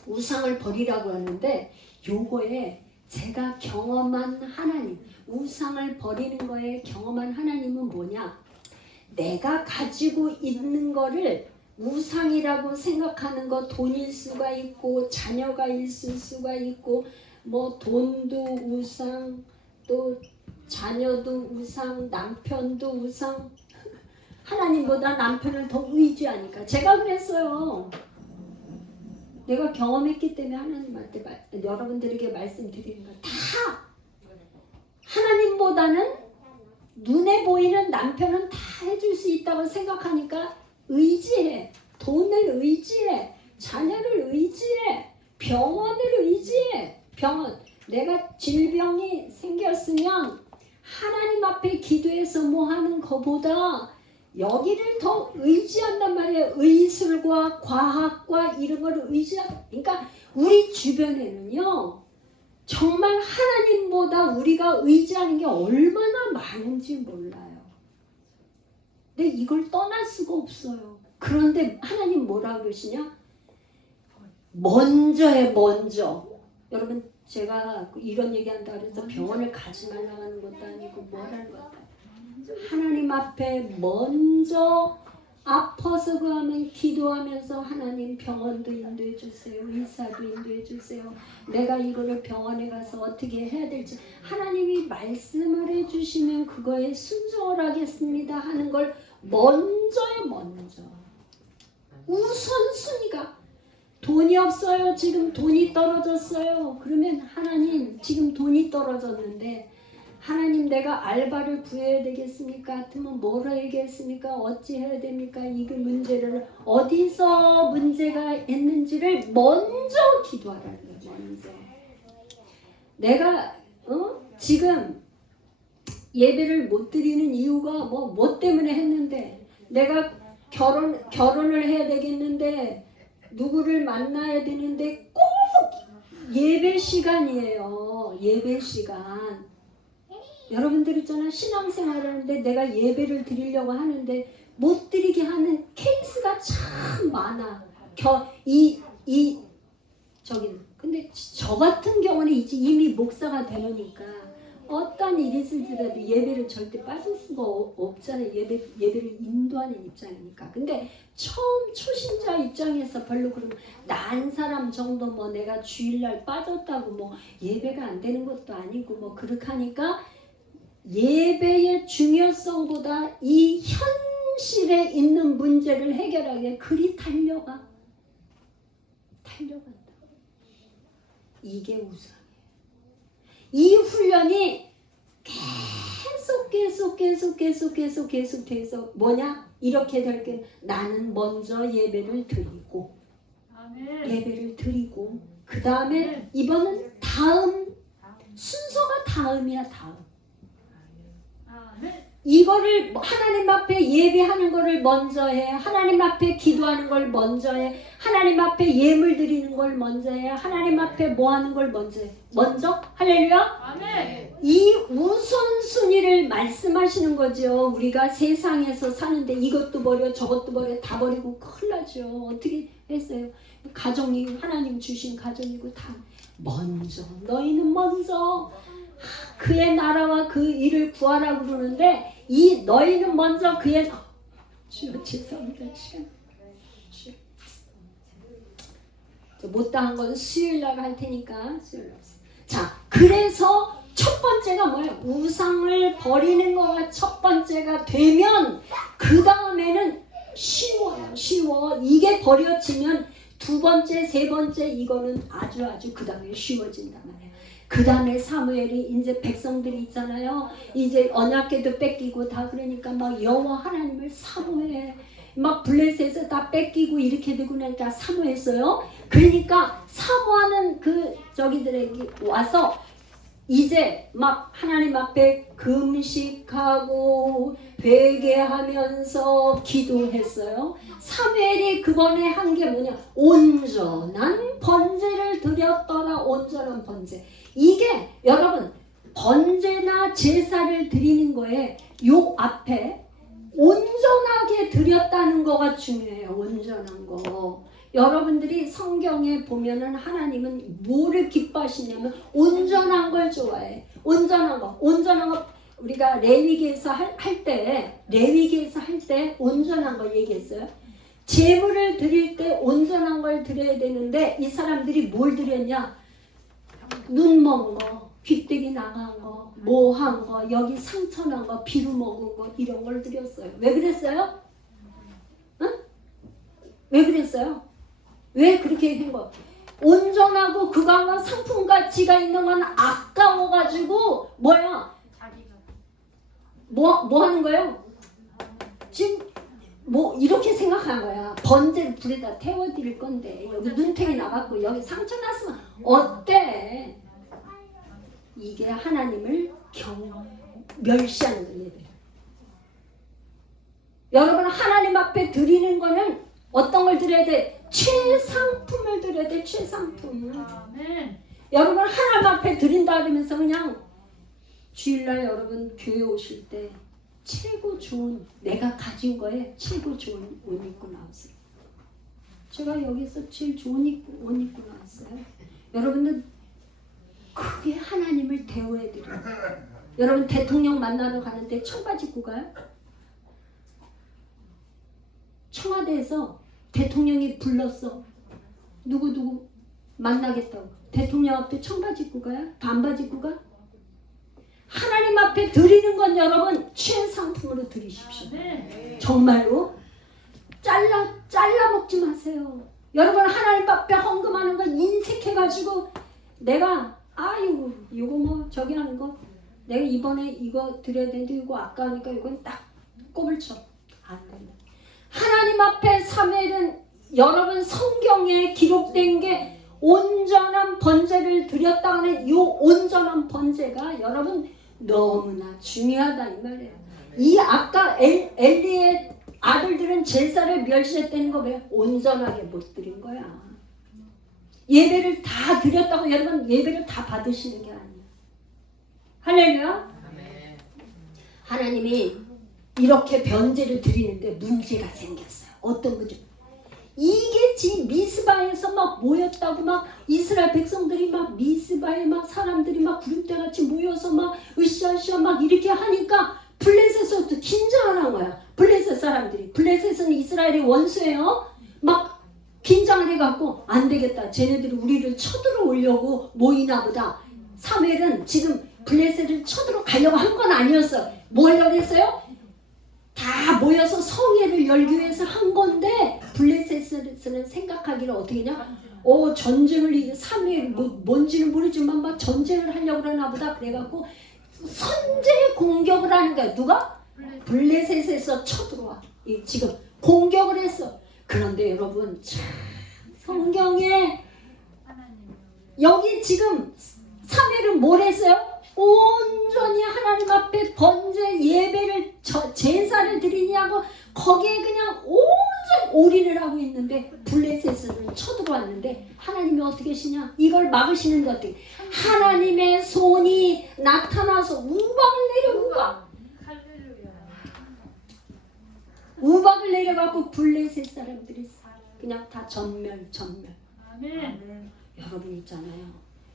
우상을 버리라고 하는데 요거에 제가 경험한 하나님 우상을 버리는 거에 경험한 하나님은 뭐냐? 내가 가지고 있는 거를 우상이라고 생각하는 거 돈일 수가 있고 자녀가 있을 수가 있고 뭐 돈도 우상 또 자녀도 우상 남편도 우상 하나님보다 남편을 더 의지하니까 제가 그랬어요. 내가 경험했기 때문에 하나님한테 여러분들에게 말씀드리는 거 다 하나님보다는 눈에 보이는 남편은 다 해줄 수 있다고 생각하니까 의지해. 돈을 의지해. 자녀를 의지해. 병원을 의지해. 병원. 내가 질병이 생겼으면 하나님 앞에 기도해서 뭐 하는 것보다 여기를 더 의지한단 말이에요. 의술과 과학과 이런 걸 의지하고. 그러니까 우리 주변에는요. 정말 하나님보다 우리가 의지하는 게 얼마나 많은지 몰라요. 근데 이걸 떠날 수가 없어요. 그런데 하나님 뭐라 그러시냐? 먼저 해, 먼저. 여러분 제가 이런 얘기한다 그래서 병원을 가지 말라고 하는 것도 아니고 뭐라는 것도 아니고 하나님 앞에 먼저 아파서 그하면 기도하면서 하나님 병원도 인도해 주세요. 의사도 인도해 주세요. 내가 이거를 병원에 가서 어떻게 해야 될지 하나님이 말씀을 해주시면 그거에 순종을 하겠습니다 하는 걸 먼저 우선순위가 돈이 없어요. 지금 돈이 떨어졌어요. 그러면 하나님 지금 돈이 떨어졌는데 하나님 내가 알바를 구해야 되겠습니까? 같으면 뭐라 얘기했습니까? 어찌 해야 됩니까? 이게 문제를 어디서 문제가 있는지를 먼저 기도하라는 거예요. 먼저. 내가 지금 예배를 못 드리는 이유가 뭐 때문에 했는데 내가 결혼을 해야 되겠는데 누구를 만나야 되는데 꼭 예배 시간이에요. 예배 시간. 여러분들 있잖아 신앙생활을 하는데 내가 예배를 드리려고 하는데 못 드리게 하는 케이스가 참 많아. 근데 저 같은 경우는 이제 이미 목사가 되려니까 어떤 일이 있을지라도 예배를 절대 빠질 수가 없잖아요. 예배를 인도하는 입장이니까. 근데 처음 초신자 입장에서 별로 그러면 난 사람 정도 내가 주일날 빠졌다고 예배가 안 되는 것도 아니고 그렇게 하니까 예배의 중요성보다 이 현실에 있는 문제를 해결하기에 그리 달려간다. 이게 우상이에요. 이 훈련이 계속 뭐냐? 이렇게 될 게 나는 먼저 예배를 드리고 그 다음에 이번은 다음 순서가 다음이야. 이거를 하나님 앞에 예배하는 거를 먼저 해. 하나님 앞에 기도하는 걸 먼저 해. 하나님 앞에 예물 드리는 걸 먼저 해. 하나님 앞에 뭐 하는 걸 먼저 해. 먼저? 할렐루야? 아멘. 이 우선순위를 말씀하시는 거죠. 우리가 세상에서 사는데 이것도 버려 저것도 버려 다 버리고 큰일 나죠. 어떻게 했어요? 가정이 하나님 주신 가정이고 다 먼저 너희는 먼저 그의 나라와 그 일을 구하라고 그러는데 이 너희는 먼저 그의 주여 죄송합니다. 시간 못다한 건 수요일날 할 테니까 수요일날. 자 그래서 첫 번째가 뭐예요? 우상을 버리는 거가 첫 번째가 되면 그 다음에는 쉬워. 이게 버려지면 두 번째 세 번째 이거는 아주 그 다음에 쉬워진단 말이에요. 그 다음에 사무엘이 이제 백성들이 있잖아요. 이제 언약궤도 뺏기고 다 그러니까 여호와 하나님을 사모해. 블레셋에서 다 뺏기고 이렇게 되고 나니까 사모했어요. 그러니까 사모하는 저기들에게 와서 이제 하나님 앞에 금식하고 회개하면서 기도했어요. 사무엘이 그번에 한 게 뭐냐? 온전한 번제를 드렸더라. 온전한 번제. 이게 여러분 번제나 제사를 드리는 거에 요 앞에 온전하게 드렸다는 거가 중요해요. 온전한 거. 여러분들이 성경에 보면은 하나님은 뭐를 기뻐하시냐면 온전한 걸 좋아해. 온전한 거. 우리가 레위기에서 할 때 온전한 걸 얘기했어요. 제물을 드릴 때 온전한 걸 드려야 되는데 이 사람들이 뭘 드렸냐? 눈 먹은 거, 귀때기 나간 거, 모한 거, 여기 상처난 거, 비루 먹은 거 이런 걸 드렸어요. 왜 그랬어요? 응? 왜 그랬어요? 왜 그렇게 한 거? 온전하고 그거와 상품 가치가 있는 건 아까워가지고 뭐야? 뭐 하는 거예요? 지금 이렇게 생각한 거야. 번제를 불에다 태워드릴 건데 여기 눈탱이 나갔고 여기 상처 났으면 어때? 이게 하나님을 멸시하는 거예요. 여러분 하나님 앞에 드리는 거는 어떤 걸 드려야 돼? 최상품을 드려야 돼. 최상품. 아멘. 여러분 하나님 앞에 드린다 그러면서 그냥 주일날 여러분 교회 오실 때 최고 좋은 내가 가진 거에 최고 좋은 옷 입고 나왔어요. 제가 여기서 제일 좋은 옷 입고 나왔어요. 여러분들 그게 하나님을 대우해 드려요. 여러분 대통령 만나러 가는데 청바지 입고 가요? 청와대에서 대통령이 불렀어. 누구 만나겠다고. 대통령 앞에 청바지 입고 가요? 반바지 입고 가? 하나님 앞에 드리는 건 여러분 최상품으로 드리십시오. 정말로 잘라 먹지 마세요. 여러분 하나님 앞에 헌금하는 거 인색해가지고 내가 이거 저기 하는 거 내가 이번에 이거 드려야 되는데 이거 아까우니까 이건 딱 꼽을 쳐. 안 된다. 하나님 앞에 사무엘은 여러분 성경에 기록된 게 온전한 번제를 드렸다 하는 이 온전한 번제가 여러분 너무나 중요하다 이 말이에요. 이 아까 엘리의 아들들은 제사를 멸시했다는 거 왜? 온전하게 못 드린 거야. 예배를 다 드렸다고 여러분 예배를 다 받으시는 게 아니에요. 할렐루야. 하나님이 이렇게 번제를 드리는데 문제가 생겼어요. 어떤 문제? 이게 지금 미스바에서 막 모였다고 막 이스라엘 백성들이 막 미스바에 막 사람들이 막 구름대같이 모여서 막 으쌰으쌰 막 이렇게 하니까 블레셋에서부터 긴장을 한 거야. 블레셋 사람들이. 블레셋은 이스라엘의 원수예요. 막 긴장을 해갖고 안 되겠다. 쟤네들이 우리를 쳐들어오려고 모이나 보다. 사무엘은 지금 블레셋을 쳐들어가려고 한 건 아니었어. 뭐 하려고 했어요? 다 모여서 성회를 열기 위해서 한 건데 블레셋은 생각하기를 어떻게 했냐? 전쟁을 사무엘 뭔지는 모르지만 막 전쟁을 하려고 그러나 보다. 그래갖고 선제 공격을 하는 거야. 누가? 블레셋에서 쳐들어와. 지금 공격을 했어. 그런데 여러분 참 성경에 여기 지금 사무엘은 뭘 했어요? 온전히 하나님 앞에 번제 예배를 제사를 드리냐고 거기에 그냥 온전히 올인을 하고 있는데 블레셋은 쳐들어왔는데 하나님이 어떻게 하시냐? 이걸 막으시는 게 어떻게? 하나님의 손이 나타나서 우박을 내려 우박을 내려갖고 블레셋 사람들이 그냥 다 전멸. 아멘. 여러분 있잖아요.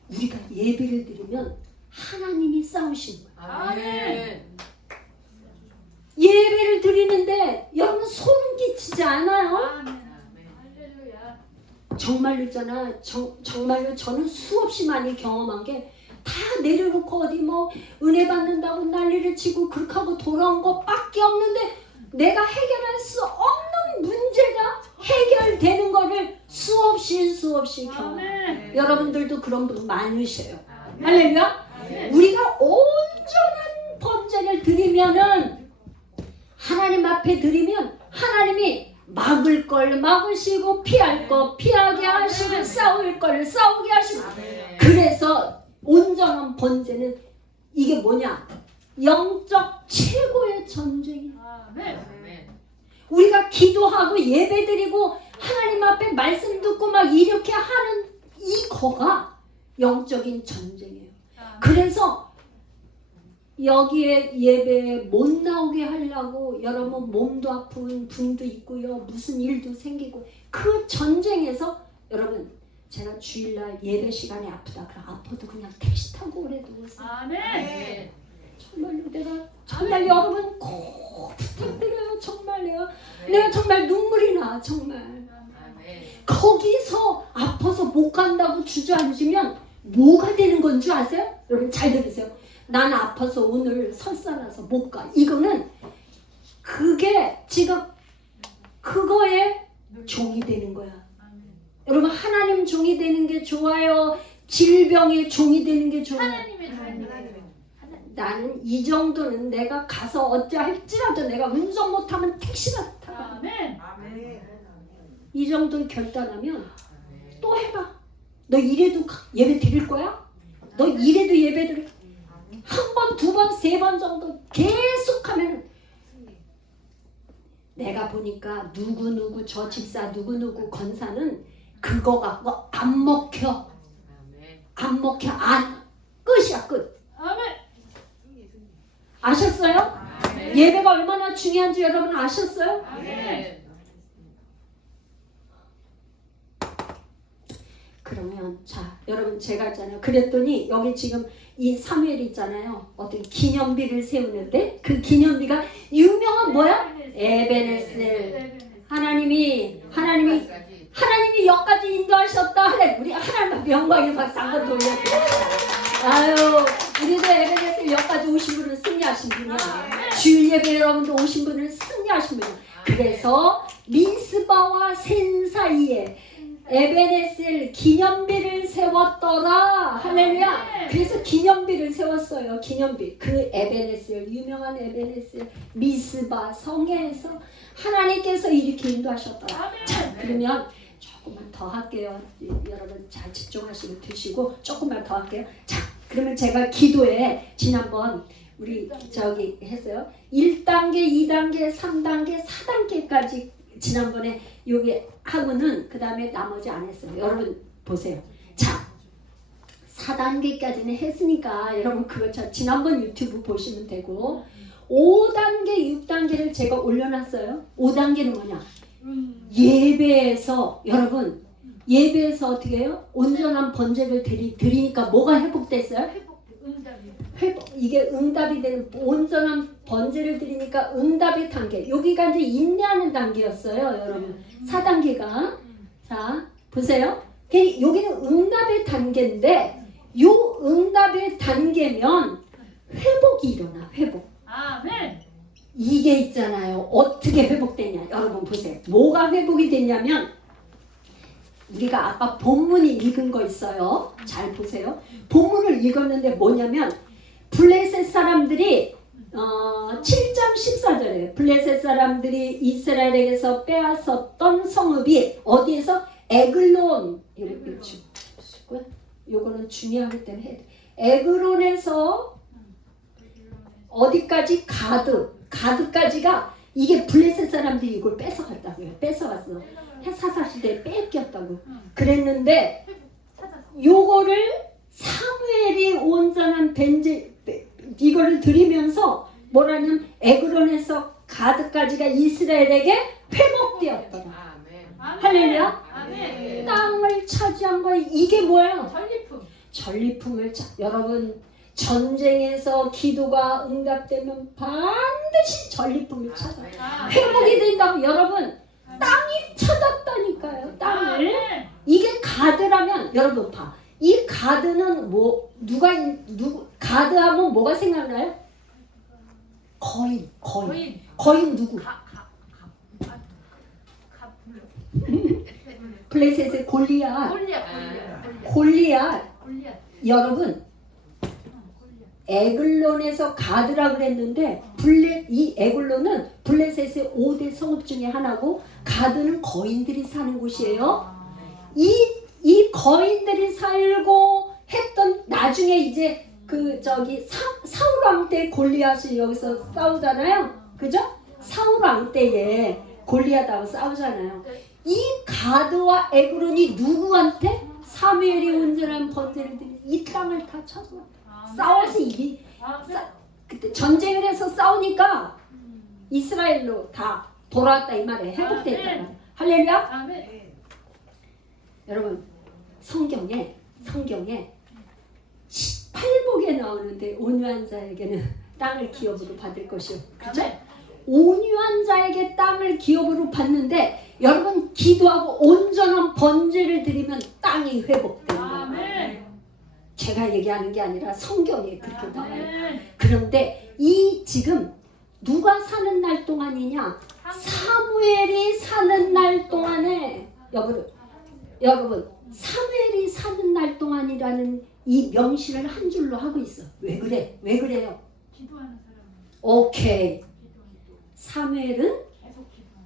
우리가 예배를 드리면 하나님이 싸우시는 거예요. 아멘. 예배를 드리는데 여러분 소름 끼치지 않아요? 할렐루야. 정말로 있잖아. 정말로 저는 수없이 많이 경험한 게 다 내려놓고 어디 뭐 은혜 받는다고 난리를 치고 그렇게 하고 돌아온 것밖에 없는데 내가 해결할 수 없는 문제가 해결되는 거를 수없이 경험. 여러분들도 그런 분 많으셔요. 할렐루야. 우리가 온전한 번제를 드리면은 하나님 앞에 드리면 하나님이 막을 걸 막으시고 피할 거 피하게 하시고 싸울 걸 싸우게 하시고. 그래서 온전한 번제는 이게 뭐냐? 영적 최고의 전쟁이야. 우리가 기도하고 예배드리고 하나님 앞에 말씀 듣고 막 이렇게 하는 이거가 영적인 전쟁이에요. 그래서 여기에 예배에 못 나오게 하려고 여러분 몸도 아픈 분도 있고요. 무슨 일도 생기고 그 전쟁에서 여러분 제가 주일날 예배 시간에 아프다. 그럼 아파도 그냥 택시 타고 오래도 오세요. 아멘. 정말로 내가 정말 여러분 꼭 부탁드려요. 정말 내가 정말 눈물이 나. 정말 거기서 아파서 못 간다고 주저앉으면 뭐가 되는 건 줄 아세요? 여러분 잘 들으세요. 나는 아파서 오늘 설사나서 못 가. 이거는 그게 지금 그거에 종이 되는 거야. 여러분 하나님 종이 되는 게 좋아요? 질병에 종이 되는 게 좋아요? 하나님의 삶이 나는 이 정도는 내가 가서 어찌할지라도 내가 운전 못하면 택시나 타라. 아멘. 이 정도 결단하면 또 해봐. 너 이래도 예배 드릴 거야? 너 이래도 예배 드릴 거야? 한 번, 두 번, 세 번 정도 계속하면 내가 보니까 누구누구 저 집사 누구누구 권사는 그거 갖고 안 먹혀. 안 먹혀. 끝이야 끝. 아멘. 아셨어요? 예배가 얼마나 중요한지 여러분 아셨어요? 아멘. 그러면 자 여러분 제가 있잖아요. 그랬더니 여기 지금 이 사무엘이 있잖아요. 어떤 기념비를 세우는데 그 기념비가 유명한 뭐야? 에베네셀. 하나님이 여기까지 인도하셨다. 우리 하나님 앞에 영광의 박수 한번 돌려드려요. 아유 우리도 에베네셀 여기까지 오신 분은 승리하신 분이야. 주일 예배 여러분도 오신 분은 승리하신 분이야. 그래서 미스바와 센 사이에 에베네셀 기념비를 세웠더라. 할렐루야. 그래서 기념비를 세웠어요. 기념비. 그 에베네셀, 유명한 에베네셀 미스바 성에서 하나님께서 이렇게 인도하셨더라. 자, 그러면 조금만 더 할게요. 여러분 잘 집중하시고 드시고 조금만 더 할게요. 자, 그러면 제가 기도에 지난번 우리 저기 했어요. 1단계, 2단계, 3단계, 4단계까지 지난번에 여기 하고는 그 다음에 나머지 안 했어요. 여러분 보세요. 자, 4단계까지는 했으니까 여러분 그거 지난번 유튜브 보시면 되고 5단계, 6단계를 제가 올려놨어요. 5단계는 뭐냐? 예배에서 여러분 예배에서 어떻게 해요? 온전한 번제를 드리니까 뭐가 회복됐어요? 회복, 이게 응답이 되는 온전한 번제를 드리니까 응답의 단계. 여기가 이제 인내하는 단계였어요, 여러분. 4단계가. 자, 보세요. 여기는 응답의 단계인데 요 응답의 단계면 회복이 일어나. 회복. 아멘. 이게 있잖아요. 어떻게 회복되냐. 여러분 보세요. 뭐가 회복이 됐냐면 우리가 아까 본문 읽은 거 있어요. 잘 보세요. 본문을 읽었는데 뭐냐면 블레셋 사람들이 7장 14절에 블레셋 사람들이 이스라엘에게서 빼앗았던 성읍이 어디에서? 에글론. 요거는 중요하기 때문에 해야 돼. 에글론에서 어디까지? 가드까지가 이게 블레셋 사람들이 이걸 뺏어갔다고요. 뺏어갔어. 사사시대에 뺏겼다고. 그랬는데 요거를 사무엘이 온전한 벤제 이거를 드리면서 뭐라냐면 에그론에서 가드까지가 이스라엘에게 회복되었더라. 할렐루야. 아멘. 땅을 차지한 거예요. 이게 뭐예요? 전리품. 전리품을 여러분 전쟁에서 기도가 응답되면 반드시 전리품을 찾아. 회복이 된다고. 여러분 땅이 찾았다니까요. 땅을. 이게 가드라면 여러분 봐. 이 가드는 뭐 누구 가드하면 뭐가 생각나요? 거인 누구? 블레셋의 골리앗. 여러분 에글론에서 가드라 그랬는데 이 에글론은 블레셋의 5대 성읍 중에 하나고 가드는 거인들이 사는 곳이에요. 이 거인들이 살고 했던 나중에 이제 사울 왕 때 골리앗이 여기서 싸우잖아요. 그죠? 사울 왕 때에 골리앗하고 싸우잖아요. 이 가드와 에글론이 누구한테? 사무엘이 온전한 번제를 드린 이 땅을 다 쳐서 싸워서 그때 전쟁을 해서 싸우니까 이스라엘로 다 돌아왔다 이 말이에요. 회복됐다 말이에요. 할렐루야. 아멘. 여러분 성경에 18복에 나오는데 온유한 자에게는 땅을 기업으로 받을 것이요. 그렇죠? 온유한 자에게 땅을 기업으로 받는데 여러분 기도하고 온전한 번제를 드리면 땅이 회복된다. 제가 얘기하는 게 아니라 성경에 그렇게 나와요. 그런데 이 지금 누가 사는 날 동안이냐? 사무엘이 사는 날 동안에 여러분 사무엘이 사는 날 동안이라는 이 명시를 한 줄로 하고 있어. 왜 그래? 왜 그래요? 기도하는 사람. 오케이. 사무엘은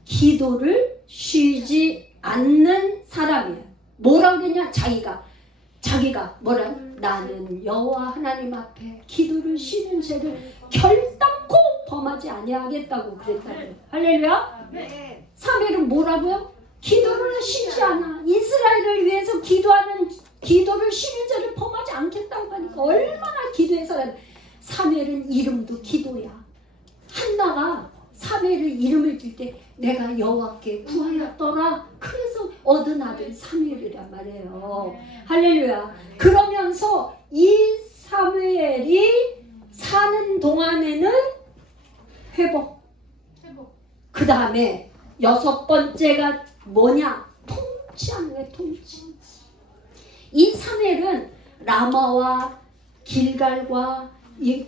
기도를 쉬지 않는 사람이에요. 뭐라 그랬냐? 자기가 뭐라? 나는 여호와 하나님 앞에 기도를 쉬는 죄를 결단코 범하지 아니하겠다고 그랬다고요. 할렐루야. 사무엘은 뭐라고요? 기도를 쉬지 않아. 이스라엘을 위해서 기도를 쉬는 죄를 범하지 않겠다고 하니까 얼마나 기도해서. 사무엘은 이름도 기도야. 한나가 사무엘의 이름을 질 때 내가 여호와께 구하였더라. 그래서 얻은 아들이 사무엘이란 말이에요. 할렐루야. 그러면서 이 사무엘이 사는 동안에는 회복. 그 다음에 6번째가 뭐냐? 통치하는 거예요. 통치. 이 사무엘은 라마와 길갈과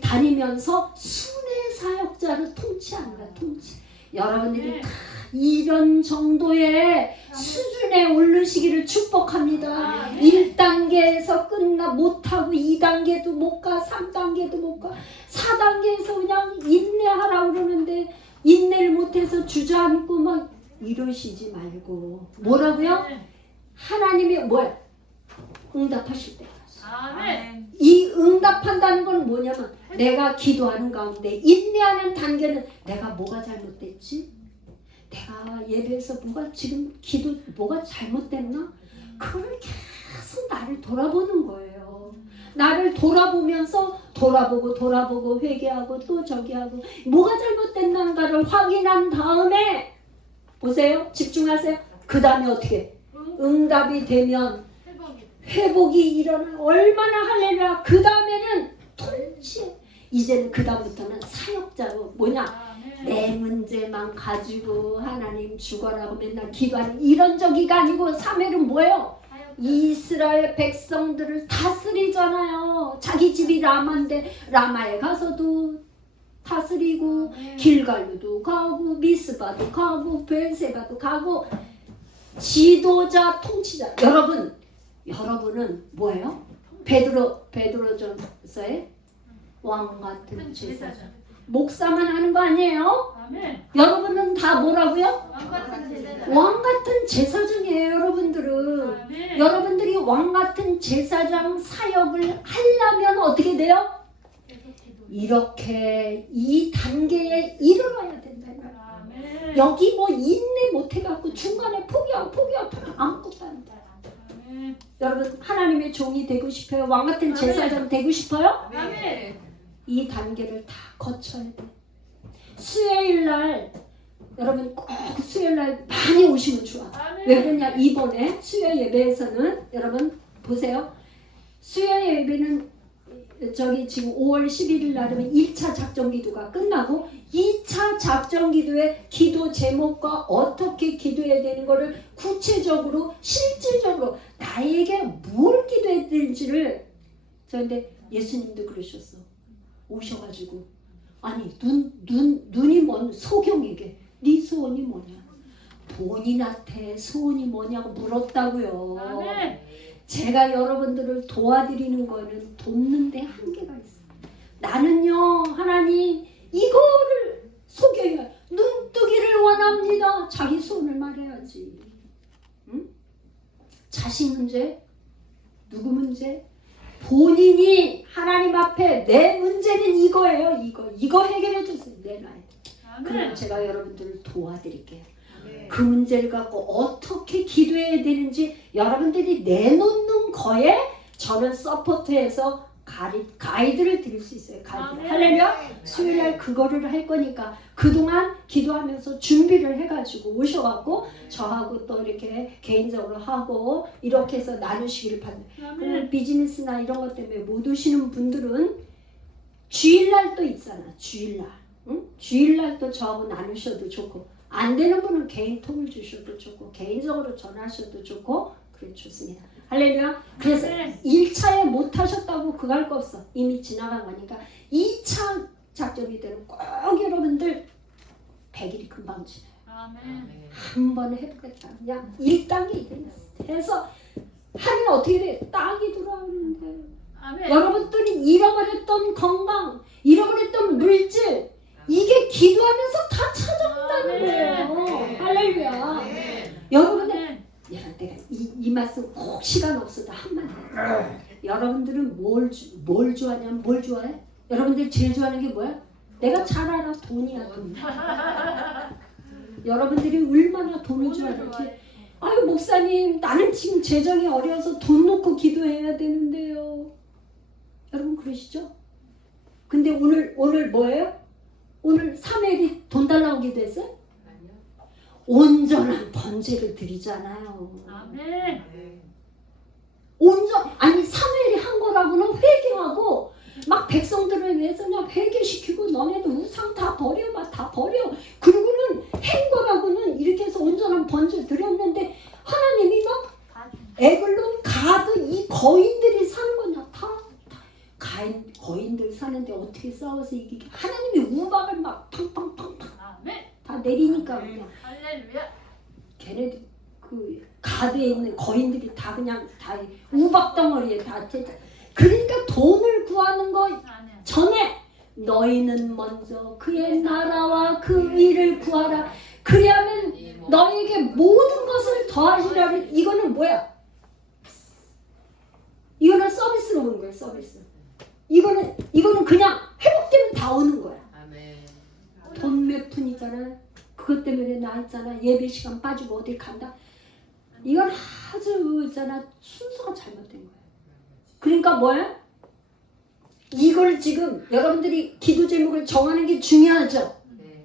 다니면서 순회 사역자를 통치하는 거야. 통치. 여러분들이 아멘. 다 이런 정도의 수준에 오르시기를 축복합니다. 아멘. 1단계에서 끝나 못하고 2단계도 못 가, 3단계도 못 가, 4단계에서 그냥 인내하라고 그러는데 인내를 못해서 주저앉고 막 이러시지 말고 뭐라고요? 하나님이 뭐야? 응답하실 때. 아멘. 이 응답한다는 건 뭐냐면 내가 기도하는 가운데 인내하는 단계는 내가 뭐가 잘못됐지? 내가 예배에서 뭐가 지금 기도 뭐가 잘못됐나? 그걸 계속 나를 돌아보는 거예요. 나를 돌아보면서 돌아보고 회개하고 또 저기 하고 뭐가 잘못됐는가를 확인한 다음에 보세요. 집중하세요. 그 다음에 어떻게? 응답이 되면 회복이 일어나 얼마나 할렐루야. 그 다음에는 통치. 이제는 그 다음부터는 사역자고 뭐냐? 내 문제만 가지고 하나님 죽어라고 맨날 기도하는 이런 저기가 아니고 사멜은 뭐예요? 이스라엘 백성들을 다스리잖아요. 자기 집이 라마인데 라마에 가서도 다스리고 길갈루도 가고 미스바도 가고 베세바도 가고 지도자 통치자. 여러분은 뭐예요? 베드로전서의 왕 같은 제사장. 목사만 하는 거 아니에요? 아멘. 여러분은 다 뭐라고요? 왕 같은 제사장. 왕 같은 제사장이에요, 여러분들은. 아멘. 여러분들이 왕 같은 제사장 사역을 하려면 어떻게 돼요? 계속 기도. 이렇게 이 단계에 이르러야 된다. 아멘. 여기 뭐 인내 못 해갖고 중간에 포기하고 아무것도 안 돼. 아멘. 여러분 하나님의 종이 되고 싶어요? 왕 같은 제사장 되고 싶어요? 아멘. 이 단계를 다 거쳐야 돼. 수요일 날 여러분 꼭 수요일 날 많이 오시면 좋아. 아멘. 왜 그러냐? 이번에 수요 예배에서는 여러분 보세요. 수요 예배는 저기 지금 5월 11일 날이면 1차 작정 기도가 끝나고 2차 작정 기도의 기도 제목과 어떻게 기도해야 되는 거를 구체적으로 실질적으로 나에게 뭘 기도해야 될지를 그런데 예수님도 그러셨어. 오셔가지고 아니 눈이 먼 소경에게 네 소원이 뭐냐? 본인한테 소원이 뭐냐고 물었다고요. 아멘. 제가 여러분들을 도와드리는 거는 돕는데 한계가 있어요. 나는요 하나님 이거를 소경이가 눈뜨기를 원합니다. 자기 소원을 말해야지. 응? 자식 문제? 누구 문제? 본인이 하나님 앞에 내 문제는 이거예요. 이거 해결해 주세요. 내놔요. 그럼 아멘. 제가 여러분들을 도와드릴게요. 그 문제를 갖고 어떻게 기도해야 되는지 여러분들이 내놓는 거에 저는 서포트해서 가이드를 드릴 수 있어요. 가이드. 아멘. 할렐루야. 수요일날 그거를 할 거니까 그동안 기도하면서 준비를 해가지고 오셔갖고 저하고 또 이렇게 개인적으로 하고 이렇게 해서 나누시기를 바랍니다. 아멘. 비즈니스나 이런 것 때문에 못 오시는 분들은 주일날 또 있잖아. 주일날. 응? 주일날 또 저하고 나누셔도 좋고 안 되는 분은 개인 톡을 주셔도 좋고 개인적으로 전화하셔도 좋고 그래 좋습니다. 할렐루야. 그래서 네. 1차에 못 하셨다고 그거 할 거 없어. 이미 지나간 거니까 2차 작전이 되는 꼭 여러분들 100일이 금방 지나요. 아멘. 한 번 해보겠다. 그냥 1단계 해서 하면 어떻게 돼? 땅이 돌아오는데 아멘. 여러분들이 잃어버렸던 건강, 잃어버렸던 물질 이게 기도하면서 다 찾아온다는 거예요. 할렐루야. 여러분들 아멘. 내가 이 말씀 꼭 시간 없어도 한마디 여러분들은 뭘 좋아하냐면 뭘 좋아해? 여러분들 제일 좋아하는 게 뭐야? 내가 잘 알아. 돈이야 돈. 여러분들이 얼마나 돈을 좋아하는지. 아유 목사님 나는 지금 재정이 어려워서 돈 놓고 기도해야 되는데요. 여러분 그러시죠? 근데 오늘 뭐예요? 오늘 3일이 돈 달라고 기도했어요? 아니요. 온전한 번제를 드리잖아요. 아멘. 아니 3일이 한 거라고는 회개하고 막 백성들을 위해서 그냥 회개시키고 너네도 우상 다 버려봐 다 버려. 그리고는 한 거라고는 이렇게 해서 온전한 번제 드렸는데 하나님이 막 에글론 가드 이 거인들이 사는 거냐 거인들 사는데 어떻게 싸워서 이기게 하나님이 우박을 막 팡팡팡팡 아멘. 다 내리 그 가드에 있는 거인들이 다 그냥 다 우박덩어리에 다 그러니까 돈을 구하는 거 아멘. 전에 너희는 먼저 그의 나라와 그 일을 구하라. 그리하면 너에게 모든 것을 더하시라. 이거는 뭐야? 이거는 서비스로 오는 거야. 서비스. 이거는 그냥 회복되면 다 오는 거야. 아멘. 돈 몇 푼이잖아. 그것 때문에 나 있잖아. 예배 시간 빠지고 어디 간다. 이건 아주 있잖아. 순서가 잘못된 거야. 그러니까 뭐야? 이걸 지금 여러분들이 기도 제목을 정하는 게 중요하죠. 네.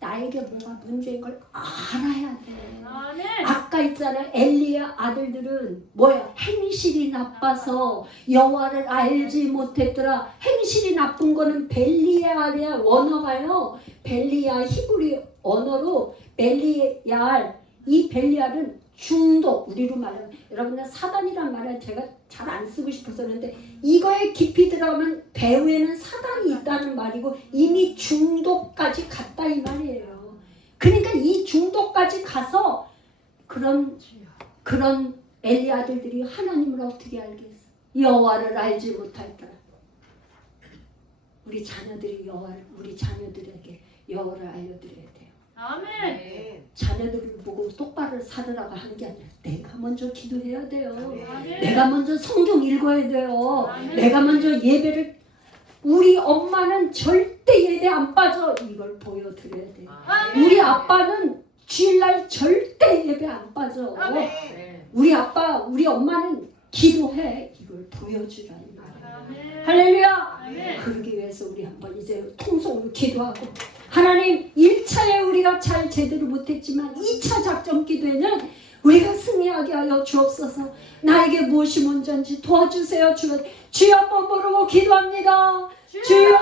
나에게 뭐가 문제인 걸 알아야 돼. 아멘. 아까 있잖아. 엘리의 아들들은 뭐야? 행실이 나빠서 여호와를 알지 못했더라. 행실이 나쁜 거는 벨리알의 원어가요. 벨리알 히브리 언어로 벨리알. 이 벨리알은 중독. 우리로 말하면 여러분들 사단이란 말은 제가 잘 안 쓰고 싶어서 그런데 이거에 깊이 들어가면 배후에는 사단이 있다는 말이고 이미 중독까지 갔다 이 말이에요. 그러니까 이 중독까지 가서 그런 엘리 아들들이 하나님을 어떻게 알겠어? 여호와를 알지 못할까? 우리 자녀들이 우리 자녀들에게 여호와를 알려드려야 돼요. 아멘. 네. 자녀들을 보고 똑바로 살으라고 하는 게 아니라 내가 먼저 기도해야 돼요. 아멘. 내가 먼저 성경 읽어야 돼요. 아멘. 내가 먼저 예배를 우리 엄마는 절대 예배 안 빠져. 이걸 보여드려야 돼요. 아멘. 우리 아빠는 주일날 절대 예배 안 빠져. 아멘. 네. 우리 아빠, 우리 엄마는 기도해. 이걸 보여주라는 말이에요. 아멘. 할렐루야. 아멘. 그러기 위해서 우리 한번 이제 통성으로 기도하고 하나님 1차에 우리가 잘 제대로 못했지만 2차 작전 기도에는 우리가 승리하게 하여 주옵소서. 나에게 무엇이 먼저인지 도와주세요. 주여 한번 부르고 기도합니다. 주여.